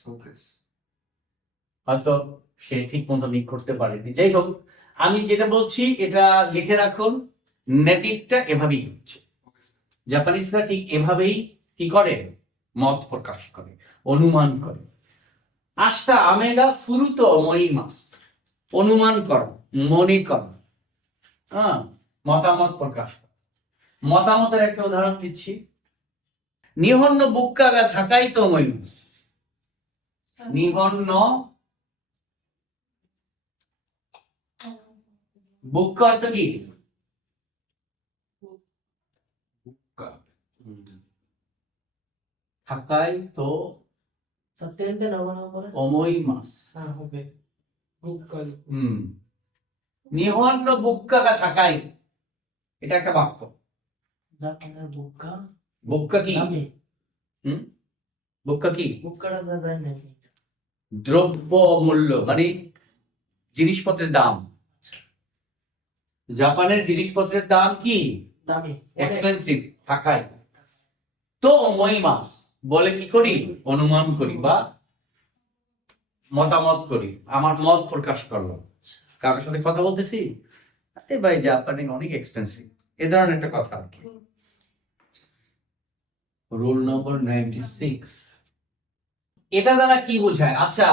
সৌদেশ। হয়তো সে ঠিক মতো নিক করতে পারেনি। যাই হোক, আমি যেটা বলছি এটা লিখে রাখুন। নেটিভটা এভাবেই হচ্ছে, জাপানিজরা ঠিক এভাবেই কি করে, মত প্রকাশ করে, অনুমান করে। আস্তা আমেগা ফুরুতো মইমাস, অনুমান করা, মনে করা, হ্যাঁ, মতামত প্রকাশ করা। মতামতের একটা উদাহরণ দিচ্ছি। নিহন্ন বুক্কাগা থাকাই তো মইমাস। নিহন্ন বুক্কা অর্থ কি? থাকাই তো সত্যেন্দ্র নবনগরে অমইমাস। হ্যাঁ হবে বুকাল নিহন্ন বুক্কাগা থাকাই, এটা একটা বাক্য। জাপানের বুকা বুক্কা কি? দামি বুক্কা কি? বুকাটা যায় না দ্রব্য মূল্য, মানে জিনিসপত্রের দাম। জাপানের জিনিসপত্রের দাম কি? দামি এক্সপেন্সিভ, থাকাই তো মইমাস। বলে কি করি? অনুমান করি বা মতামত করি, আমার মত প্রকাশ করলাম। কারোর সাথে কথা বলতেছি, আরে ভাই জাপানে অনেক এক্সপেন্সিভ, এ ধরনের একটা কথা আর কি। রুল নম্বর 96। এটা দ্বারা কি বোঝায়? আচ্ছা,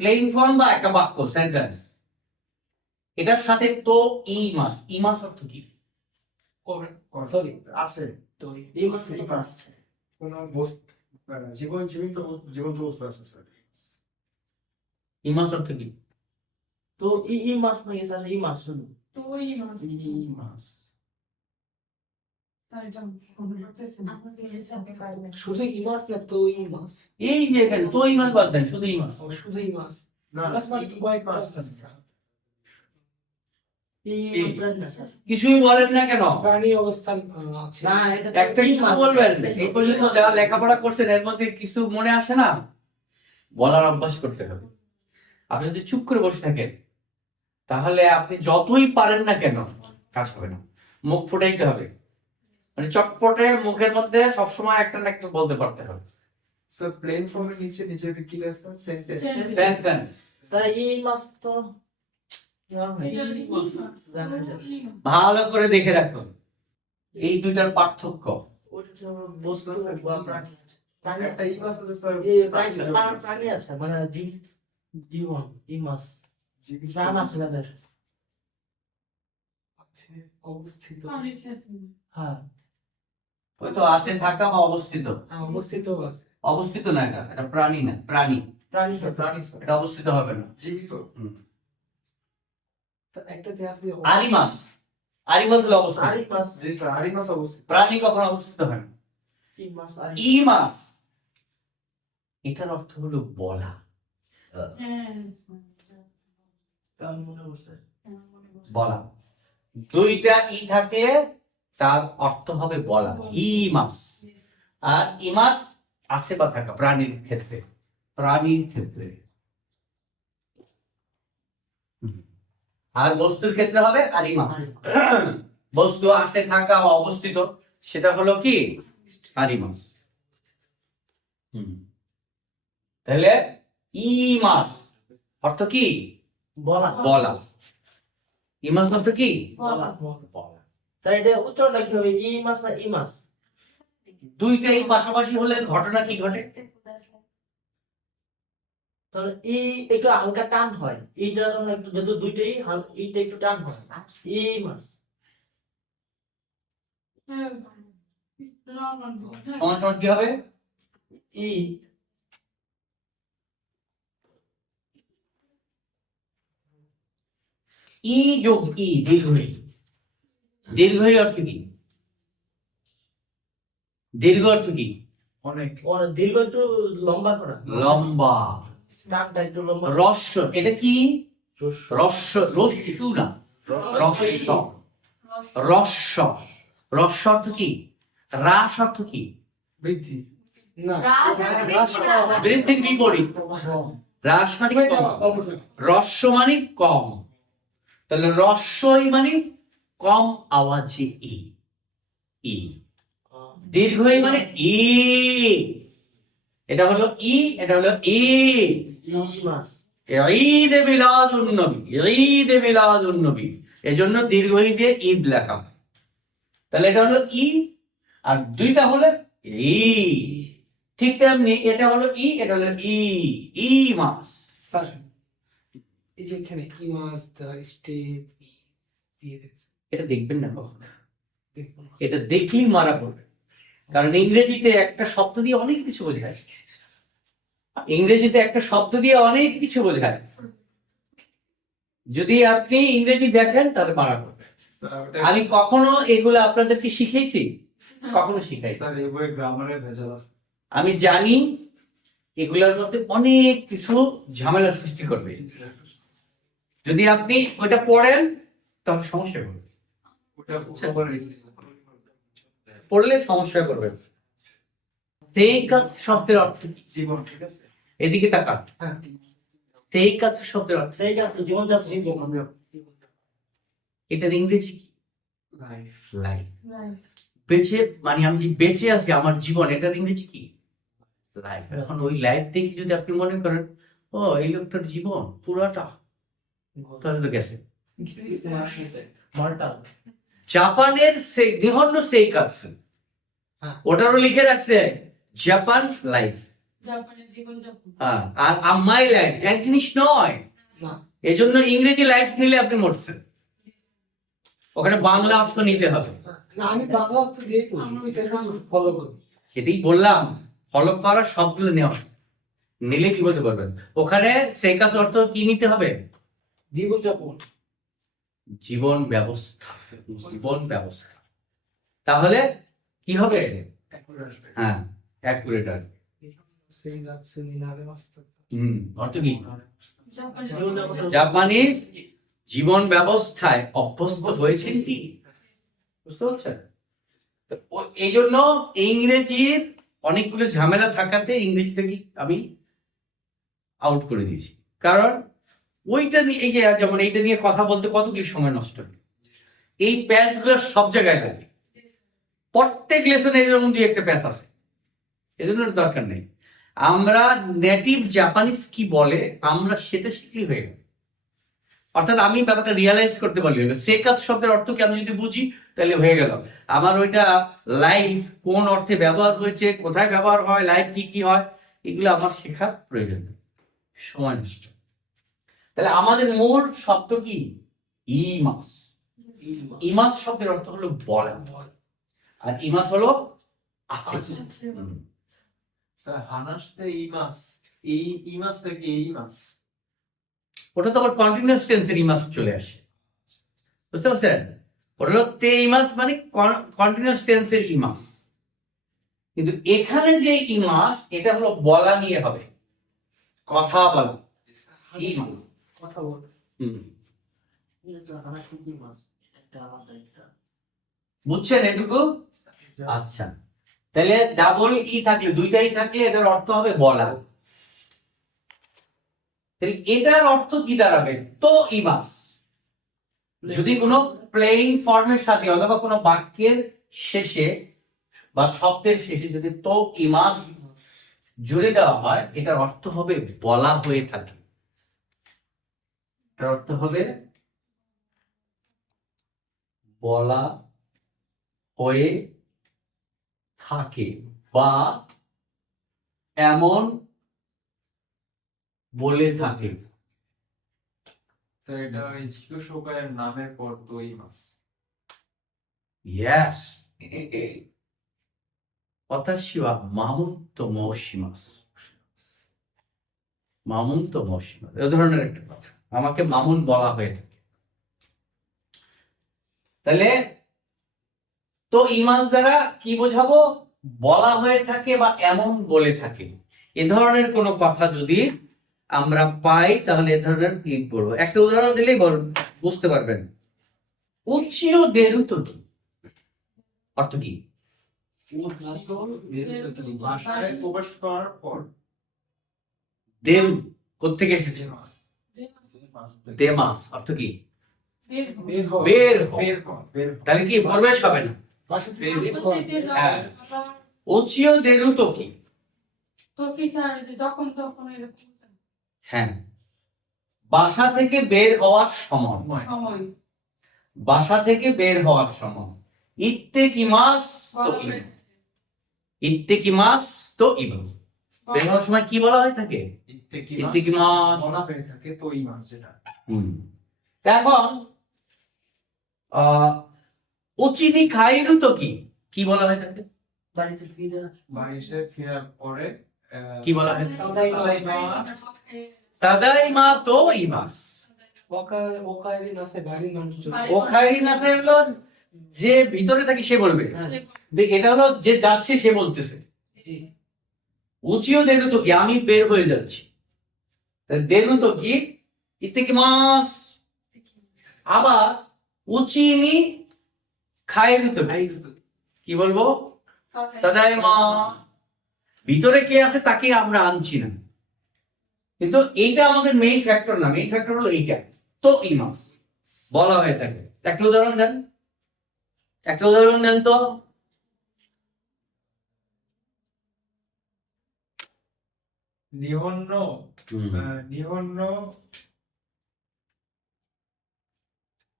প্লেন ফর্ম বা একটা বাক্য, সেন্টেন্স, এটার সাথে তো ইমাস, ইমাস অর্থ কি? সরি আছে তো এই মাস কোন বস্তু, জীবন্ত বস্তু আছে স্যার। ইমাস অর্থ কি? তো ই মাস না স্যার ই মাস শুনুন তুই ইমাস শুধু ইমাস না তো ইমাস, এই যে এখানে তো ইমাস বাদ দেন, শুধু ইমাস। শুধু ইমাস না, ইমাস মানে তো কয়েকটা আছে স্যার। ই মাস না স্যার কিছুই বলেন না কেন? প্রাণী অবস্থান আছে না এটা একটা কিছু বলবেন। এই পর্যন্ত যা লেখাপড়া করছেন এর মধ্যে কিছু মনে আসে না, বলার অভ্যাস করতে হবে। আপনি যদি চুপ করে বসে থাকেন তাহলে আপনি যতই পারেন না কেন কাজ হবে না, মুখ ফুটাইতে হবে। মানে চটপটে মুখের মধ্যে সবসময় একটা না একটা বলতে পারতে হবে। স্যার প্লেন ফর্মের নিচে নিচে কি লেখা সেন্টেন্স? সেন্টেন্স। তাই ই মাস তো ভালো করে দেখে রাখুন এই দুইটার পার্থক্য। ওটা বস্তু বা প্রাণী প্রাণী একটা ইমাস হলো স্যার এই প্রাণী আছে মানে জীবন ই মাস প্রাণ আছে তাদের আছে অবস্থিত, হ্যাঁ ওই তো আছে, থাকা বা অবস্থিত। হ্যাঁ অবস্থিত আছে। অবস্থিত না, এটা প্রাণী না, প্রাণী। প্রাণী প্রাণী স্যার এটা অবস্থিত হবে না। জীবিত। একটা যে আছে আরিমাস, আরিমাস হলো অবস্থিত। আর ই মাস জি স্যার আরিমাস অবস্থিত। প্রাণী কখনো অবস্থিত হয় না। ই মাস আর ইমাস, এটার অর্থ হলো বলা, তার মনে বসে বলা। দুইটা ই থাকলে তার অর্থ হবে বলা, ইমাস। আর ইমাস আছে বা থাকা, প্রাণীর ক্ষেত্রে, প্রাণীর ক্ষেত্রে। আর বস্তুর ক্ষেত্রে হবে আরিমাস। বস্তু আছে, থাকা বা অবস্থিত, সেটা হলো কি? আরিমাস। তাহলে ইমাস অর্থ কি? বলা বলা। ইমাস অর্থ কি? বলা বলা। তাই এটা উচ্চারণটা কি হবে ই মাস না ই মাস দুইটাই পাশাপাশি হলে ঘটনা কি ঘটে? তাহলে ই একটু হালকা টান হয়, এইটা যখন একটু যেহেতু দুইটাই এইটা একটু টান হয় ই মাস সমান সমান কি হবে? ই ই যোগ ই, দীর্ঘই। দীর্ঘই অর্থ কি? দীর্ঘ অর্থ কি? অনেক। ওর দীর্ঘ একটু লম্বা করা, লম্বা। নাকটা একটু লম্বা। রস্য, এটা কি? রস্য, রস্যু না, রস্য। রস্য, রস্য অর্থ কি? হ্রাস অর্থ কি? বৃদ্ধি। না বৃদ্ধির বিপরীত। হ্রাস মানে কম, রস্য মানে কম। তাহলে রস্যই মানে কম আওয়াজে ই। ই। দীর্ঘই মানে ই। এটা হলো ই, এটা হলো ই। মাস ঈদ এ মিলাদুন নবী, ঈদ এ মিলাদুন নবী, এজন্য দীর্ঘ ই দিয়ে ঈদ লেখা হয়। তাহলে এটা হলো ই, আর দুইটা হলো ই। ঠিক তেমনি এটা হলো ই, এটা হলো ই। ই মাস। স্যার এই যে এখানে ইমাজ দা স্টেপ দিয়ে দিয়েছে, এটা দেখবেন না কখনো, দেখুন এটা দেখলেই মারা পড়বে। কারণ ইংরেজিতে একটা শব্দ দিয়ে অনেক কিছু বোঝায়। ইংরেজিতে একটা শব্দ দিয়ে অনেক কিছু বোঝায়। যদি আপনি ইংরেজি দেখেন তাহলে মারা পড়বে। আমি কখনো এগুলো আপনাদেরকে শিখেছি? কখনো শিখাই। স্যার এই বইয়ে গ্রামারে ভেজাল আছে। আমি জানি এগুলোর মধ্যে অনেক কিছু ঝামেলার সৃষ্টি করবে। যদি আপনি ওইটা পড়েন তাহলে সমস্যা করবে, পড়লে সমস্যা করবে। তেইকাস শব্দের অর্থ কি? জীবন, ঠিক আছে? এদিকে তাকান। হ্যাঁ। তেইকাস শব্দের অর্থ, সেই কাজ জীবনযাপন। এটার ইংরেজি কি? লাইফ। লাইফ। বেঁচে মানে আমি যে বেঁচে আছি, আমার জীবন, এটার ইংরেজি কি? লাইফ। এখন ওই লাইফ দেখে যদি আপনি মনে করেন ও এই লোকটার জীবন পুরাটা, তাহলে তো গেছে। মাল্টা জাপানের নিহন্ন সেইকাতসু, হ্যাঁ। ওটারও লিখে রাখছে জাপান লাইফ। জাপানের জীবনযাপন। হ্যাঁ, আর আম্মাই লাইফ এক জিনিস নয়। না এই জন্য ইংরেজি লাইফ নিলে আপনি মরছেন, ওখানে বাংলা অর্থ নিতে হবে। না আমি বাংলা অর্থ দিয়ে পড়ি, এটা শুধু ফলো করি। সেটাই বললাম, ফলো করা সবগুলো নেওয়া, নিলে কি বলতে পারবেন। ওখানে সেইকাস অর্থ কি নিতে হবে? জীবনযাপন, জীবন ব্যবস্থা। জীবন ব্যবস্থা, তাহলে কি হবে? হ্যাঁ, অ্যাকুরেট আর সেই যাচ্ছে নিনারে মাস্টার। অর্থ কি? জাপানের জাপানিজ জীবন ব্যবস্থায় অভ্যস্ত হয়েছেন কি? বুঝতে পারছেন? তো এই জন্য ইংরেজির অনেকগুলো ঝামেলা থাকাতে ইংরেজি থেকে আমি আউট করে দিয়েছি। কারণ ওইটা নিয়ে, এই যে যেমন এইটা নিয়ে কথা বলতে কতগুলি সময় নষ্ট হয়। এই প্যাচগুলো সব জায়গায় লাগে, প্রত্যেক লেসনে এরকম দুই একটা প্যাচ আছে, এজন্য দরকার নেই। আমরা নেটিভ জাপানিজ কি বলে আমরা সেটা শিখলেই হয়ে গেল। অর্থাৎ আমি ব্যাপারটা রিয়ালাইজ করতে পারলি, সেকাজ শব্দের অর্থ কি আমি যদি বুঝি তাহলে হয়ে গেল। আমার ওইটা লাইফ কোন অর্থে ব্যবহার হয়েছে, কোথায় ব্যবহার হয়, লাইফ কি কি হয়, এগুলো আমার শেখার প্রয়োজন নেই, সময় নষ্ট। তাহলে আমাদের মূল শব্দ কি? ইমাস। ইমাস শব্দের অর্থ হলো বলা, আর ইমাস হলো আছে। স্যার হানাসতে ইমাস, এই ইমাসটা কি এই মাস? ওটা তো আবার কন্টিনিউয়াস টেন্সের ইমাস চলে আসে, বুঝতে পারছেন? ওটা হলো তে ইমাস মানে কন্টিনিউয়াস টেন্সের ইমাস। কিন্তু এখানে যে ইমাস, এটা হলো বলা নিয়ে হবে, কথা বলা। ইমাস কথা বল। বুঝছেন এটুকু? আচ্ছা, তাহলে ডাবল ই থাকলে, দুইটাই থাকলে এটার অর্থ হবে বলা। তাহলে এটার অর্থ কি দাঁড়াবে? তো ইমাস। যদি কোনো প্লেইং ফর্মের সাথে অথবা কোনো বাক্যের শেষে বা শব্দের শেষে যদি তো ইমাস জুড়ে দেওয়া হয়, এটার অর্থ হবে বলা হয়ে থাকে। এটার অর্থ হবে বলা হয়ে থাকে বা এমন বলে থাকে। স্যার এটা ইচিকো শোকায়ের নামের পর তো ইমাস। ইয়েস, 私は守と申します。মামুন তো মসিমা, এ ধরনের একটা কথা। আমাকে মামুন বলা হয়ে থাকে। তাহলে তো ইমাজ দ্বারা কি বোঝাবো? বলা হয়ে থাকে বা এমন বলে থাকে, এ ধরনের কোনো কথা যদি আমরা পাই তাহলে এ ধরনের কি বলবো? একটা উদাহরণ দিলেই বুঝতে পারবেন। উচিও দেরুতো কি অর্থ কি? ভাষায় প্রবেশ করার পর দেরু কোত্থেকে এসেছে? দেমাস অর্থ কি? বের হওয়া। বের হও। বের কর, বের কর। তাহলে কি প্রবেশ হবে না? বাসা থেকে বের হওয়া। হ্যাঁ। উচিও দেরুতো কি? তো কি স্যার, যে যখন তখন এরকম হ্যাঁ, বাসা থেকে বের হওয়ার সময়। সময় বাসা থেকে বের হওয়ার সময়। ইত্তেকিমাস তো বলা ইমাস। হয়ে থাকে। ইত্তেকিমাস তো ইমাস। বের হওয়ার সময় কি বলা হয়ে থাকে? ইত্তেকিমাস। বলা হয়ে থাকে তো ইমাস যেটা। তা এখন উচিনি খাইরু তো কি কি বলা হয়ে থাকে? বাড়িতে ফিরে বাড়িতে ফেরার পরে কি বলা হয়? তাদাইমা। তাদাইমা তো ইমাস। ওকারি নাসে বাড়ির মানুষজন। ও খাইরি নাসে হলো যে ভিতরে থাকে সে বলবে, যে এটা হলো যে যাচ্ছে সে বলতেছে। উচিও দেনু তো কি আমি বের হয়ে যাচ্ছি। দেনু তো কি ইত্তেকিমাস। আবার উচিনি খাইরু তো কি বলবো? তাদাইমা। ভিতরে কে আছে তাকে আমরা আনছি না, কিন্তু এইটা আমাদের মেইন ফ্যাক্টর না। মেইন ফ্যাক্টর হলো এইটা তো ইমাস বলা হয়ে থাকে। একটা উদাহরণ দেন, একটা উদাহরণ দেন তো। নিহন্ন নিহন্ন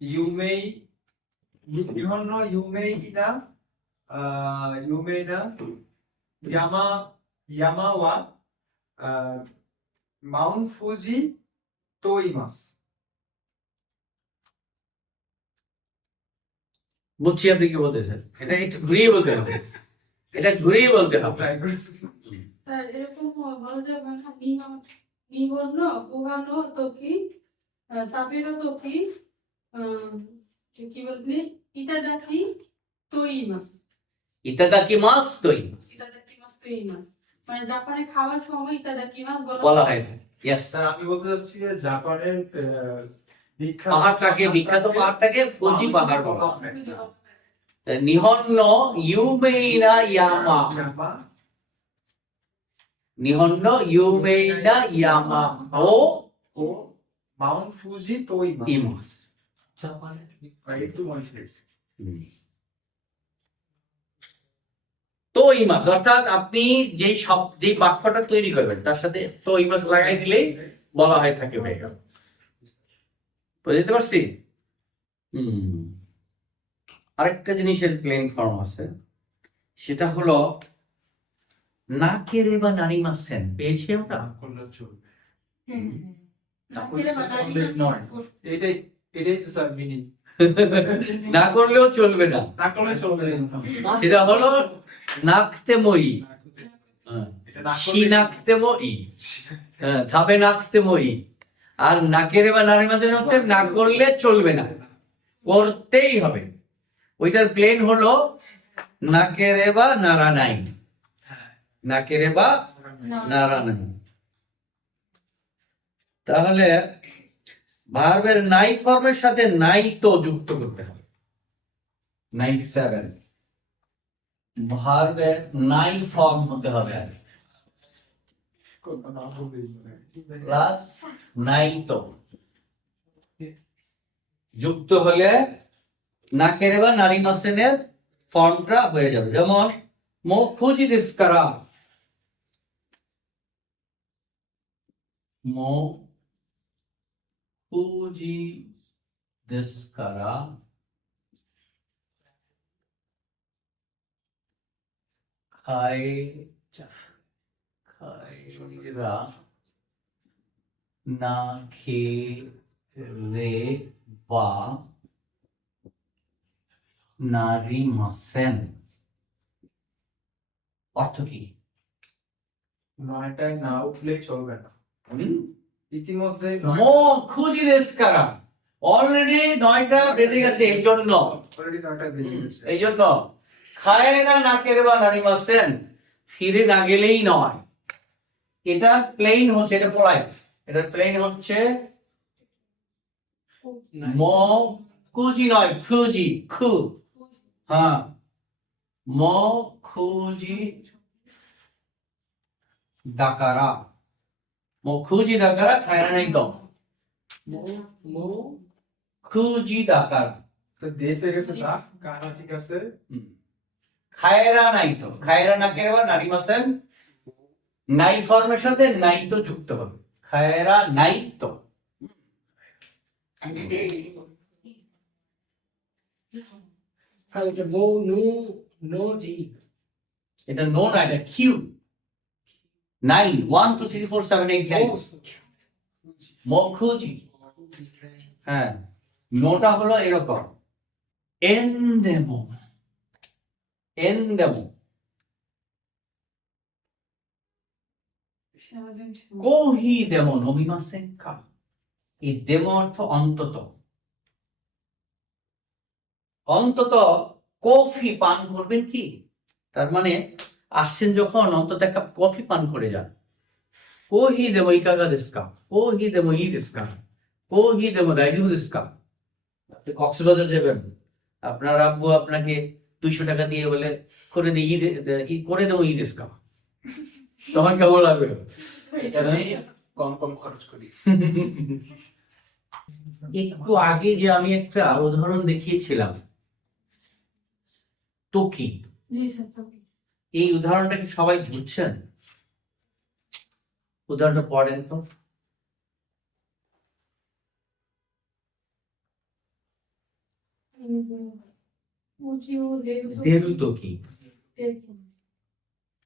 ইউমেই নিহন্ন ইউমেইনা ইউমেইনা ইয়ামাওয়া মাউন্ট ফুজি তো ইমাস। বুঝছি আপনি কি বলতেছেন। এটা একটু ঘুরিয়ে বলতে হবে, এটা ঘুরিয়ে বলতে হবে। স্যার এরকম বলা যায় না, নিবর্ণ উহানো তো কি তাপেরও তো কি কি বলবি ইটা ডাকি তোই মাস। ইতাদাকিমাস তো ইমাস ইটা ডাকি মাস তোই মাস, মানে জাপানে খাওয়ার সময় ইটা ডাকি মাস বলা হয় থাকে। ইয়েস, স্যার আমি বলতে চাচ্ছি যে জাপানের বিখ্যাত বিখ্যাত পাহাড়টাকে ফুজি পাহাড় বলা হয়। হয়। নিহন্ন ইউমেইনা ইয়ামা। নিহন্ন ইউমেইনা ইয়ামা ও ও মাউন্ট ফুজি তো ইমাস। ইমাস। জাপানের একটু মডিফাইড। তো ইমাস অর্থাৎ আপনি যেই বাক্যটা তৈরি করবেন তার সাথে তো ইমাস লাগাই দিলেই বলা হয়ে থাকে হয়ে গেল। বুঝতে পারছি? আরেকটা জিনিসের প্লেন ফর্ম আছে, সেটা হলো নাকেরে বা নারিমাসেন। পেয়েছি আমরা? করলেও চলবে। নাকেরে বা করলে নয়। এটাই এটাই তো স্যার মিনিং। না করলেও চলবে না, না করলে চলবে না। সেটা হলো নাকতে মই। এটা না শি করলে নাকতে মই, ধাপে নাকতে মই। আর নাকেরে বা নারিমাসেন হচ্ছে না করলে চলবে না, করতেই হবে। ওইটার প্লেন হলো নাকেরে বা নারা নাই। নাকেরে বা নারা নাই। তাহলে ভার্বের নাই ফর্মের সাথে নাই তো যুক্ত করতে হবে। 97 ভার্বের নাই ফর্ম হতে হবে প্লাস নাই তো যুক্ত হলে নাকেরে বা নারিমাসেনের ফর্মটা হয়ে যাবে। যেমন মো খুঁজি দিস্কারা, মো খুঁজি দিস্কারা খাইরা না খেরে বা নারিমাসেন। অর্থ কি? নয়টায় না উঠলে চলবে না। ইতিমধ্যে মো খুঁজি দেশকারা, অলরেডি 9টা বেজে গেছে, এই জন্য অলরেডি 9টা বেজে গেছে। এই জন্য খায় না নাকের বা নারী মাসেন, ফিরে না গেলেই নয়। এটা প্লেন হচ্ছে, এটা পোলাইট, এটা প্লেন হচ্ছে মো খুঁজি নয়, খুঁজি, খু, হ্যাঁ, মো খুঁজি দাকারা, মো খুঁজি দাকারা, খায় না নাই তো, মো খুঁজি দাকারা, তো দেশে গেছে দাস, কানা ঠিক আছে। খায়রা নাই তো, খায়রা না কেরবা নারী মাসেন, নাই ফর্মের সাথে নাই তো যুক্ত হবে, খায়রা নাই তো। তাহলে মো নু নো জি এটা নো না, এটা কিউ। 9 1 2 3 4 7 8 9 মখুজি। হ্যাঁ, নোটা হলো এরকম, এন্ডেমো, এন্ডেমো, কোহি দেমো নমিমাসেন কা। এই দেমো অর্থ অন্তত, অন্তত কফি পান করবেন কি? তার মানে আসছেন যখন, অন্তত এক কাপ কফি পান করে যান। কোহি দেমো ইকাগা দেশু কা, কোহি দেমো ই দেশু কা, কোহি দেমো দাইজুবু দেশু কা। আপনি কক্সবাজার যাবেন, আপনার আব্বু আপনাকে 200 টাকা দিয়ে বলে করে দিই করে দেবো ই দেশু কা, তখন কেমন লাগবে? এখানে কম কম খরচ করি। একটু আগে যে আমি একটা উদাহরণ দেখিয়েছিলাম, তোকি, জি স্যার, তো এই উদাহরণটা কি সবাই বুঝছেন? উদাহরণটা পড়েন তো। উচিও দেরু তোকি, দেরু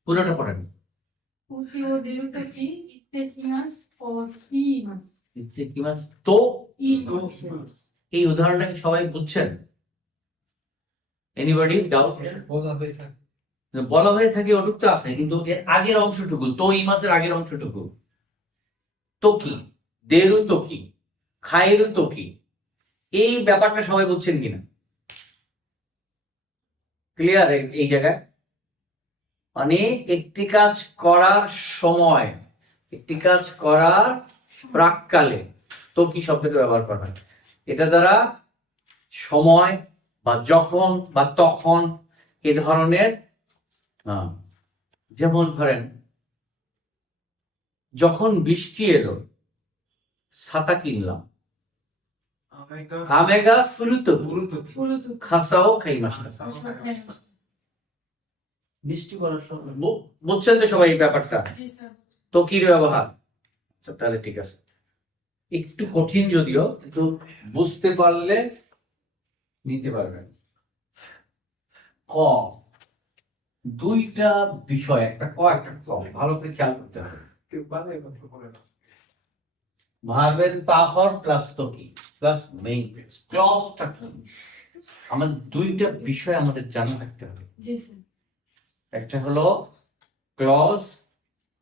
পুরোটা পড়েন। উচিও দেরু কি ইত্তেকিমাস ও ইমাস ইচ্ছে কি মাস তো, ইমাস এই উদাহরণটা কি সবাই বুঝছেন? Anybody doubt? বলা হয়ে থাকে। বলা হয়ে থাকে ওটুক তো আছে, কিন্তু এর আগের অংশটুকু, তো এই মাসের আগের অংশটুকু, তোকি, দেরু তোকি, খাইরু তোকি, এই ব্যাপারটা সবাই বুঝছেন কিনা? ক্লিয়ার এই জায়গায়? মানে একটি কাজ করার সময়, একটি কাজ করার প্রাককালে তোকি শব্দটা ব্যবহার করা হয়। এটা দ্বারা সময় বা যখন বা তখন এ ধরনের, যেমন ধরেন যখন বৃষ্টি এলো ছাতা কিনলাম, আমেগা ফুলুতো ফুলুতু খাসাও খাইমাস্তা। বৃষ্টি করার সময় বুঝছেন তো সবাই এই ব্যাপারটা? জি স্যার, তোকির ব্যবহার। আচ্ছা, তাহলে ঠিক আছে, একটু কঠিন যদিও, কিন্তু বুঝতে পারলে নিতে পারবেন। ক, দুইটা বিষয়, একটা ক একটা ক, ভালো করে খেয়াল করতে হবে। কেউ বাংলা কথা বলে না। ভার্বের পাফর প্লাস তোকি প্লাস মেইন ফ্রেজ, ক্লজটা কি? আমার দুইটা বিষয় আমাদের জানা থাকতে হবে। জি স্যার, একটা হলো ক্লজ,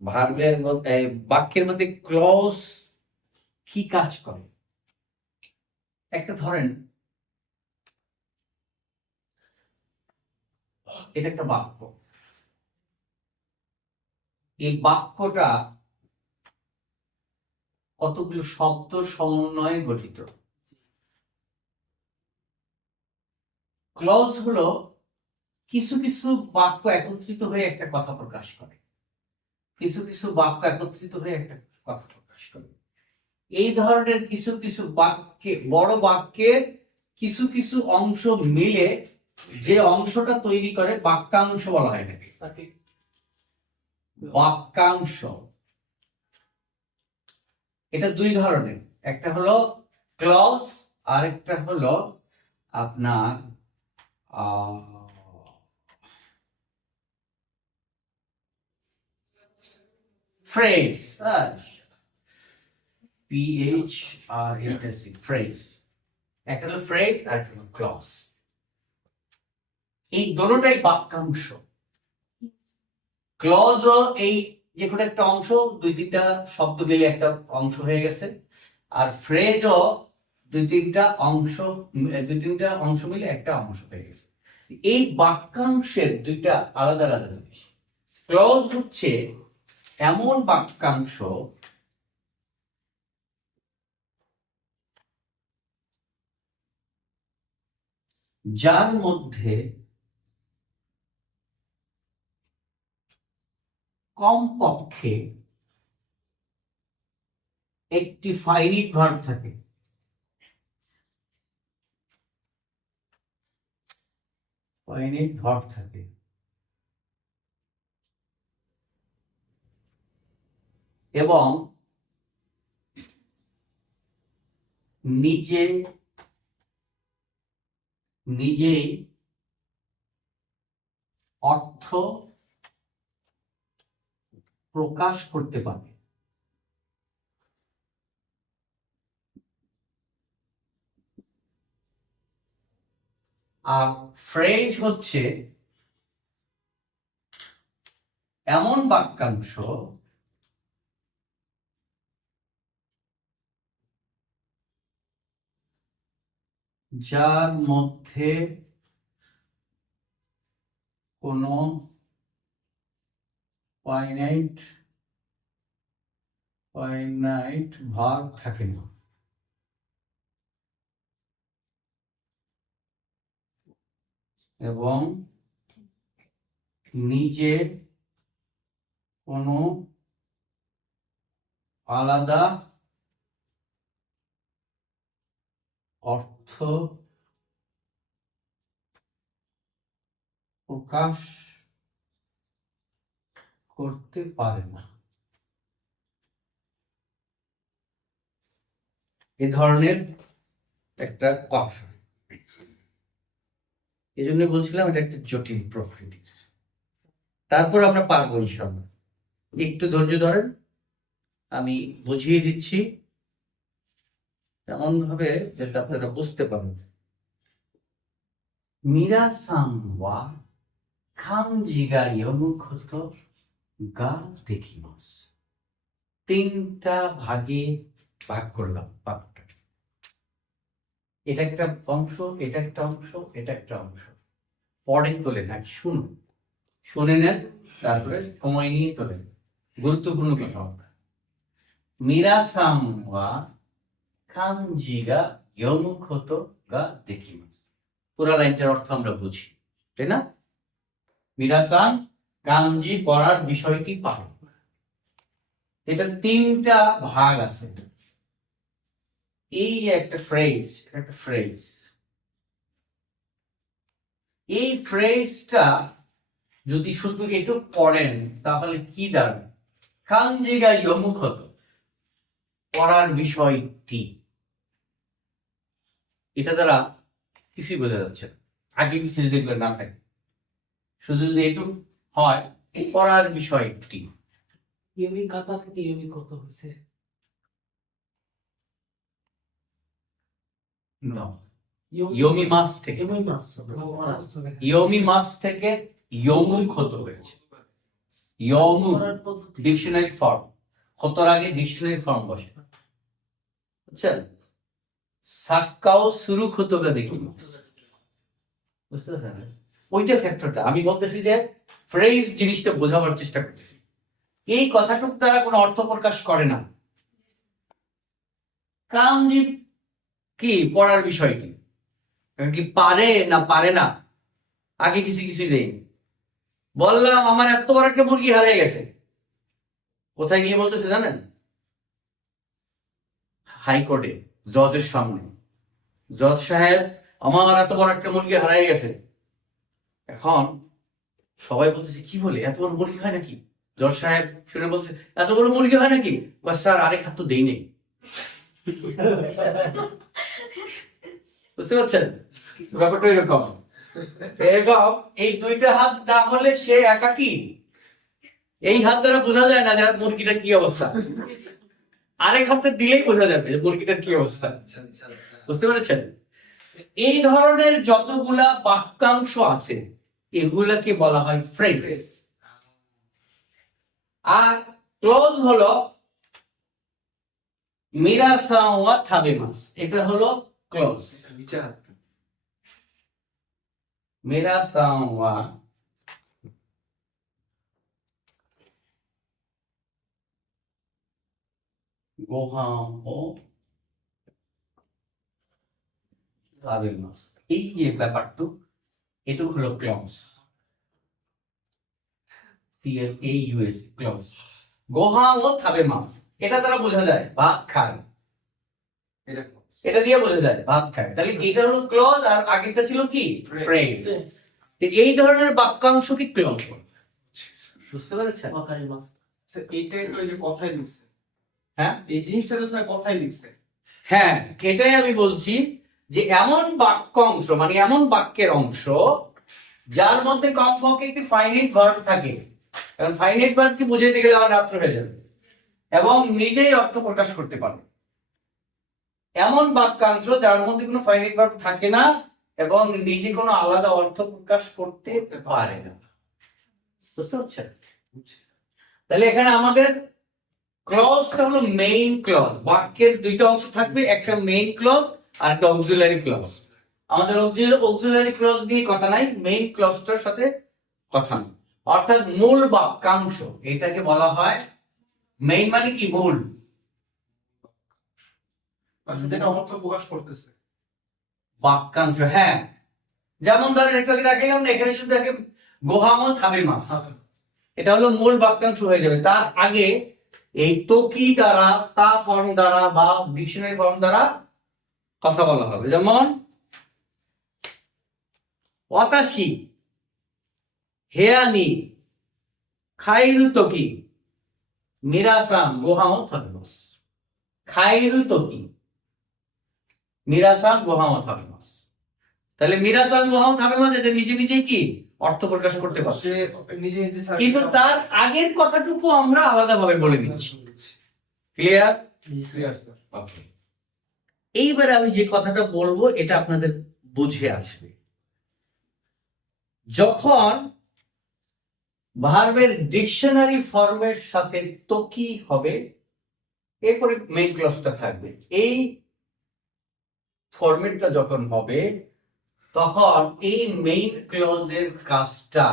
ভার্বের মধ্যে বাক্যের মধ্যে ক্লজ কি কাজ করে। একটা ধরেন, এটা একটা বাক্য, এই বাক্যটা কতগুলো শব্দ সমন্বয়ে গঠিত। ক্লজ হলো কিছু কিছু বাক্য একত্রিত হয়ে একটা কথা প্রকাশ করে, কিছু কিছু বাক্য একত্রিত হয়ে একটা কথা প্রকাশ করে। এই ধরনের কিছু কিছু বাক্যে, বড় বাক্যের কিছু কিছু অংশ মিলে যে অংশটা তৈরি করে বাক্যাংশ বলা হয় নাকি? তাকে বাক্যাংশ। এটা দুই ধরনের, একটা হলো ক্লজ, আর একটা হলো আপনার ফ্রেজ, PHRASE, ফ্রেজ। একটা হলো ফ্রেজ আর একটা হলো ক্লজ। এই দুটোটাই বাক্যাংশ। ক্লজও এই যে কোনো একটা অংশ, দুই তিনটা শব্দ মিলে একটা অংশ হয়ে গেছে, আর ফ্রেজও দুই তিনটা অংশ মিলে একটা অংশ হয়ে গেছে। এই বাক্যাংশের দুইটা আলাদা আলাদা জিনিস। ক্লজ হচ্ছে এমন বাক্যাংশ যার মধ্যে কমপক্ষে একটি ফাইনিট ভার্ব থাকে। ফাইনিট ভার্ব থাকে এবং নিজেই অর্থ প্রকাশ করতে পারে। আর ফ্রেজ হচ্ছে এমন বাক্যাংশ যার মধ্যে কোনো ফাইনাইট ভার্ব থাকে না। এবং নিজে কোনো আলাদা অর্থ প্রকাশ করতে পারে না। এ ধরনের একটা কথা, এই জন্য বলছিলাম এটা একটা জটিল প্রকৃতির। তারপর আমরা পারবো ইনশাআল্লাহ। একটু ধৈর্য ধরেন, আমি বুঝিয়ে দিচ্ছি এমন ভাবে যাতে আপনারা বুঝতে পারেন। মিরাসান ওয়া খানজিগা ইয়োমুখোতো গা দেখিমাস। তিনটা ভাগে ভাগ করলাম বাক্যটা। এটা একটা অংশ, এটা একটা অংশ, এটা একটা অংশ। পরে তোলে না, শুনুন, শুনে নেন, তারপরে সময় নিয়ে তোলেন। গুরুত্বপূর্ণ কথা। মিরাসান ওয়া খানজিগা ইয়োমুখোতো গা দেখিমাস। পুরা লাইনটার অর্থ আমরা বুঝি, তাই না? মিরাসান কাঞ্জি পড়ার বিষয়টি পাবে। এটা তিনটা ভাগ আছে। এই একটা ফ্রেজ, এই ফ্রেজটা যদি শুধু একটু পড়েন তাহলে কি দাঁড়ায়? কাঞ্জিগা ইয়োমুখোতো, পড়ার বিষয়টি। এটা দ্বারা কিছুই বোঝা যাচ্ছে না। আগে কিছু যদি এগুলো না থাকে, শুধু যদি একটু হয় পড়ার বিষয়টি। ইউমি কাতা থেকে ইউমি কত হয়েছে? ইয়োমি মাস থেকে, ইয়োমি মাস থেকে ইয়োমু ক্ষত হয়েছে। ইয়োমু ডিকশনারি ফর্ম, ক্ষতর আগে ডিকশনারি ফর্ম বসে। বুঝছেন? সাক্কাও শুরু ক্ষতটা দেখি, বুঝতে পারছেন? ওইটা ফ্যাক্টরটা আমি বলতেছি যে ফ্রেজ জিনিসটা বোঝাবার চেষ্টা করতেছি। এই কথাটুক দ্বারা কোনো অর্থ প্রকাশ করে না। কাঞ্জি কি পড়ার বিষয়টি, কি পারে না পারে না, আগে কিছুই দেয়নি। বললাম আমার এত বড় একটা মুরগি হারিয়ে গেছে, কোথায় গিয়ে বলতেছে জানেন? হাইকোর্টে জজের সামনে। জজ সাহেব, আমার এত বড় একটা মুরগি হারিয়ে গেছে। এখন সবাই বলতেছে কি বলে, এত বড় মুরগি হয় নাকি? জজ সাহেব শুনে বলছে এত বড় মুরগি হয় নাকি? স্যার আরেক হাত তো দেই নেই। বুঝতে পারছেন ব্যাপারটা? এরকম এই দুইটা হাত না হলে সে একাকী। এই হাত দ্বারা বোঝা যায় না যে মুরগিটার কি অবস্থা, আরেক হাতটা দিলেই বোঝা যাবে যে মুরগিটার কি অবস্থা। বুঝতে পেরেছেন? এই ধরনের যতগুলা বাক্যাংশ আছে এগুলাকে বলা হয় ফ্রেজ। আর ক্লোজ হলো মিরাসান ওয়া থাবেমাস, এটা হলো ক্লোজ। বিচার মিরাসান ওয়া গোহান ও থাবেমাস, এই যে ব্যাপারটু এটা হলো ক্লোজ। CLAUS clause. গোহান ও থাবেমাস এটা দ্বারা বোঝা যায় ভাত খায়, এটা এটা দিয়ে বোঝা যায় ভাত খায়। তাহলে এটা হলো ক্লোজ আর আগেরটা ছিল কি ফ্রেজ। এই ধরনের বাক্যাংশ কি ক্লোজ, বুঝতে পেরেছেন? ওয়াকারিমাস। স্যার এইটাই তো এই যে কথাই লিখছে, হ্যাঁ এই জিনিসটা তো স্যার কথাই লিখছে। হ্যাঁ, এটাই আমি বলছি যে এমন বাক্যাংশ মানে এমন বাক্যের অংশ যার মধ্যে কমপক্ষে একটি ফাইনাইট ভার্ব থাকে, কারণ ফাইনাইট ভার্বকে বুঝাইতে গেলে আমার রাত্র হয়ে যাবে, এবং নিজেই অর্থ প্রকাশ করতে পারে। এমন বাক্যাংশ যার মধ্যে কোনো ফাইনাইট ভার্ব থাকে না এবং নিজে কোনো আলাদা অর্থ প্রকাশ করতে পারে না, বুঝতে পারছেন? তাহলে এখানে আমাদের ক্লজটা হলো মেইন ক্লজ। বাক্যের দুইটা অংশ থাকবে, একটা মেইন ক্লজ আর একটা অক্সিলারি ক্লজ। আমাদের অক্সিলারি ক্লজ দিয়ে কথা নাই, মেইন ক্লজটার সাথে কথা নাই, অর্থাৎ মূল বাক্যাংশ এটাকে বলা হয় মেইন, মানে কি মূল আচ্ছা, যেটা অর্থ প্রকাশ করতেছে বাক্যাংশ। হ্যাঁ, যেমন ধরেন একটু দেখাইলাম না, এখানে যদি দেখে গোহামত থাবেমাস, এটা হলো মূল বাক্যাংশ হয়ে যাবে। তার আগে এই তোকি দ্বারা, তা ফর্ম দ্বারা বা ডিকশনারি ফর্ম দ্বারা কথা বলা হবে। যেমন ওয়াতাশি হেয়ানি খাইরু তোকি মিরাসান গোহামত থাবেমাস। খাইরু তোকি মিরাসান গোহামত থাবেমাস। তাহলে মিরাসান গোহামত থাবেমাস এটা নিজে নিজেই কি অর্থ প্রকাশ করতে পারছে, সে নিজে নিজে স্যার কিন্তু তার আগের কথাটুকু আমরা আলাদাভাবে বলে দিচ্ছি। ক্লিয়ার? Clear sir. ওকে, এইবারে আমি যে কথাটা বলবো এটা আপনাদের বুঝে আসবে। যখন ভার্বের ডিকশনারি ফর্মের সাথে তোকি হবে, এরপরে মেইন ক্লজটা থাকবে, এই ফরম্যাটটা যখন হবে তখন এই মেইন ক্লজের কাজটা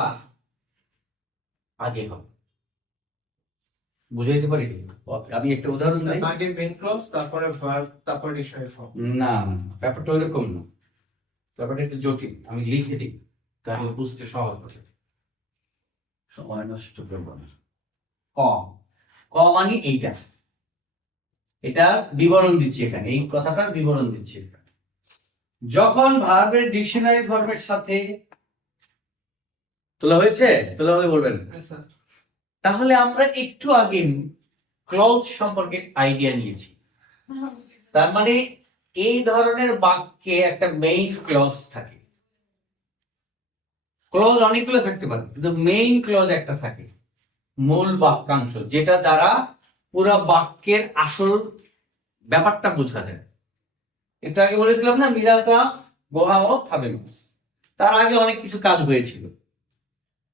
আগে হবে। বুঝাইতে পারি? আমি একটা উদাহরণ দিই। আগে মেইন ক্লজ, তারপরে ভার্ব, তারপরে ডিকশনারি ফর্ম। না, ব্যাপারটা ওইরকম না, ব্যাপারটা একটু জটিল। আমি লিখে দিই তাহলে বুঝতে সহজ হবে, সময় নষ্ট করবো না। ক, ক মানে এইটা, এটা বিবরণ দিচ্ছি এখানে, এই কথাটার বিবরণ দিচ্ছি এখানে। যখন ভার্বের ডিকশনারি ফর্মের সাথে তোলা হয়েছে, তোলা হলে বলবেন। হ্যাঁ স্যার। তাহলে আমরা একটু আগে ক্লজ সম্পর্কে আইডিয়া নিয়েছি। তার মানে এই ধরনের বাক্যে একটা মেইন ক্লজ থাকে। ক্লজ অনেকগুলো থাকতে পারে, কিন্তু মেইন ক্লজ একটা থাকে, মূল বাক্যাংশ, যেটা দ্বারা পুরো বাক্যের আসল ব্যাপারটা বোঝা যায়। একটু আগে বলেছিলাম না মিরাসা গোহামত থাবেমাস, তার আগে অনেক কিছু কাজ হয়েছিল।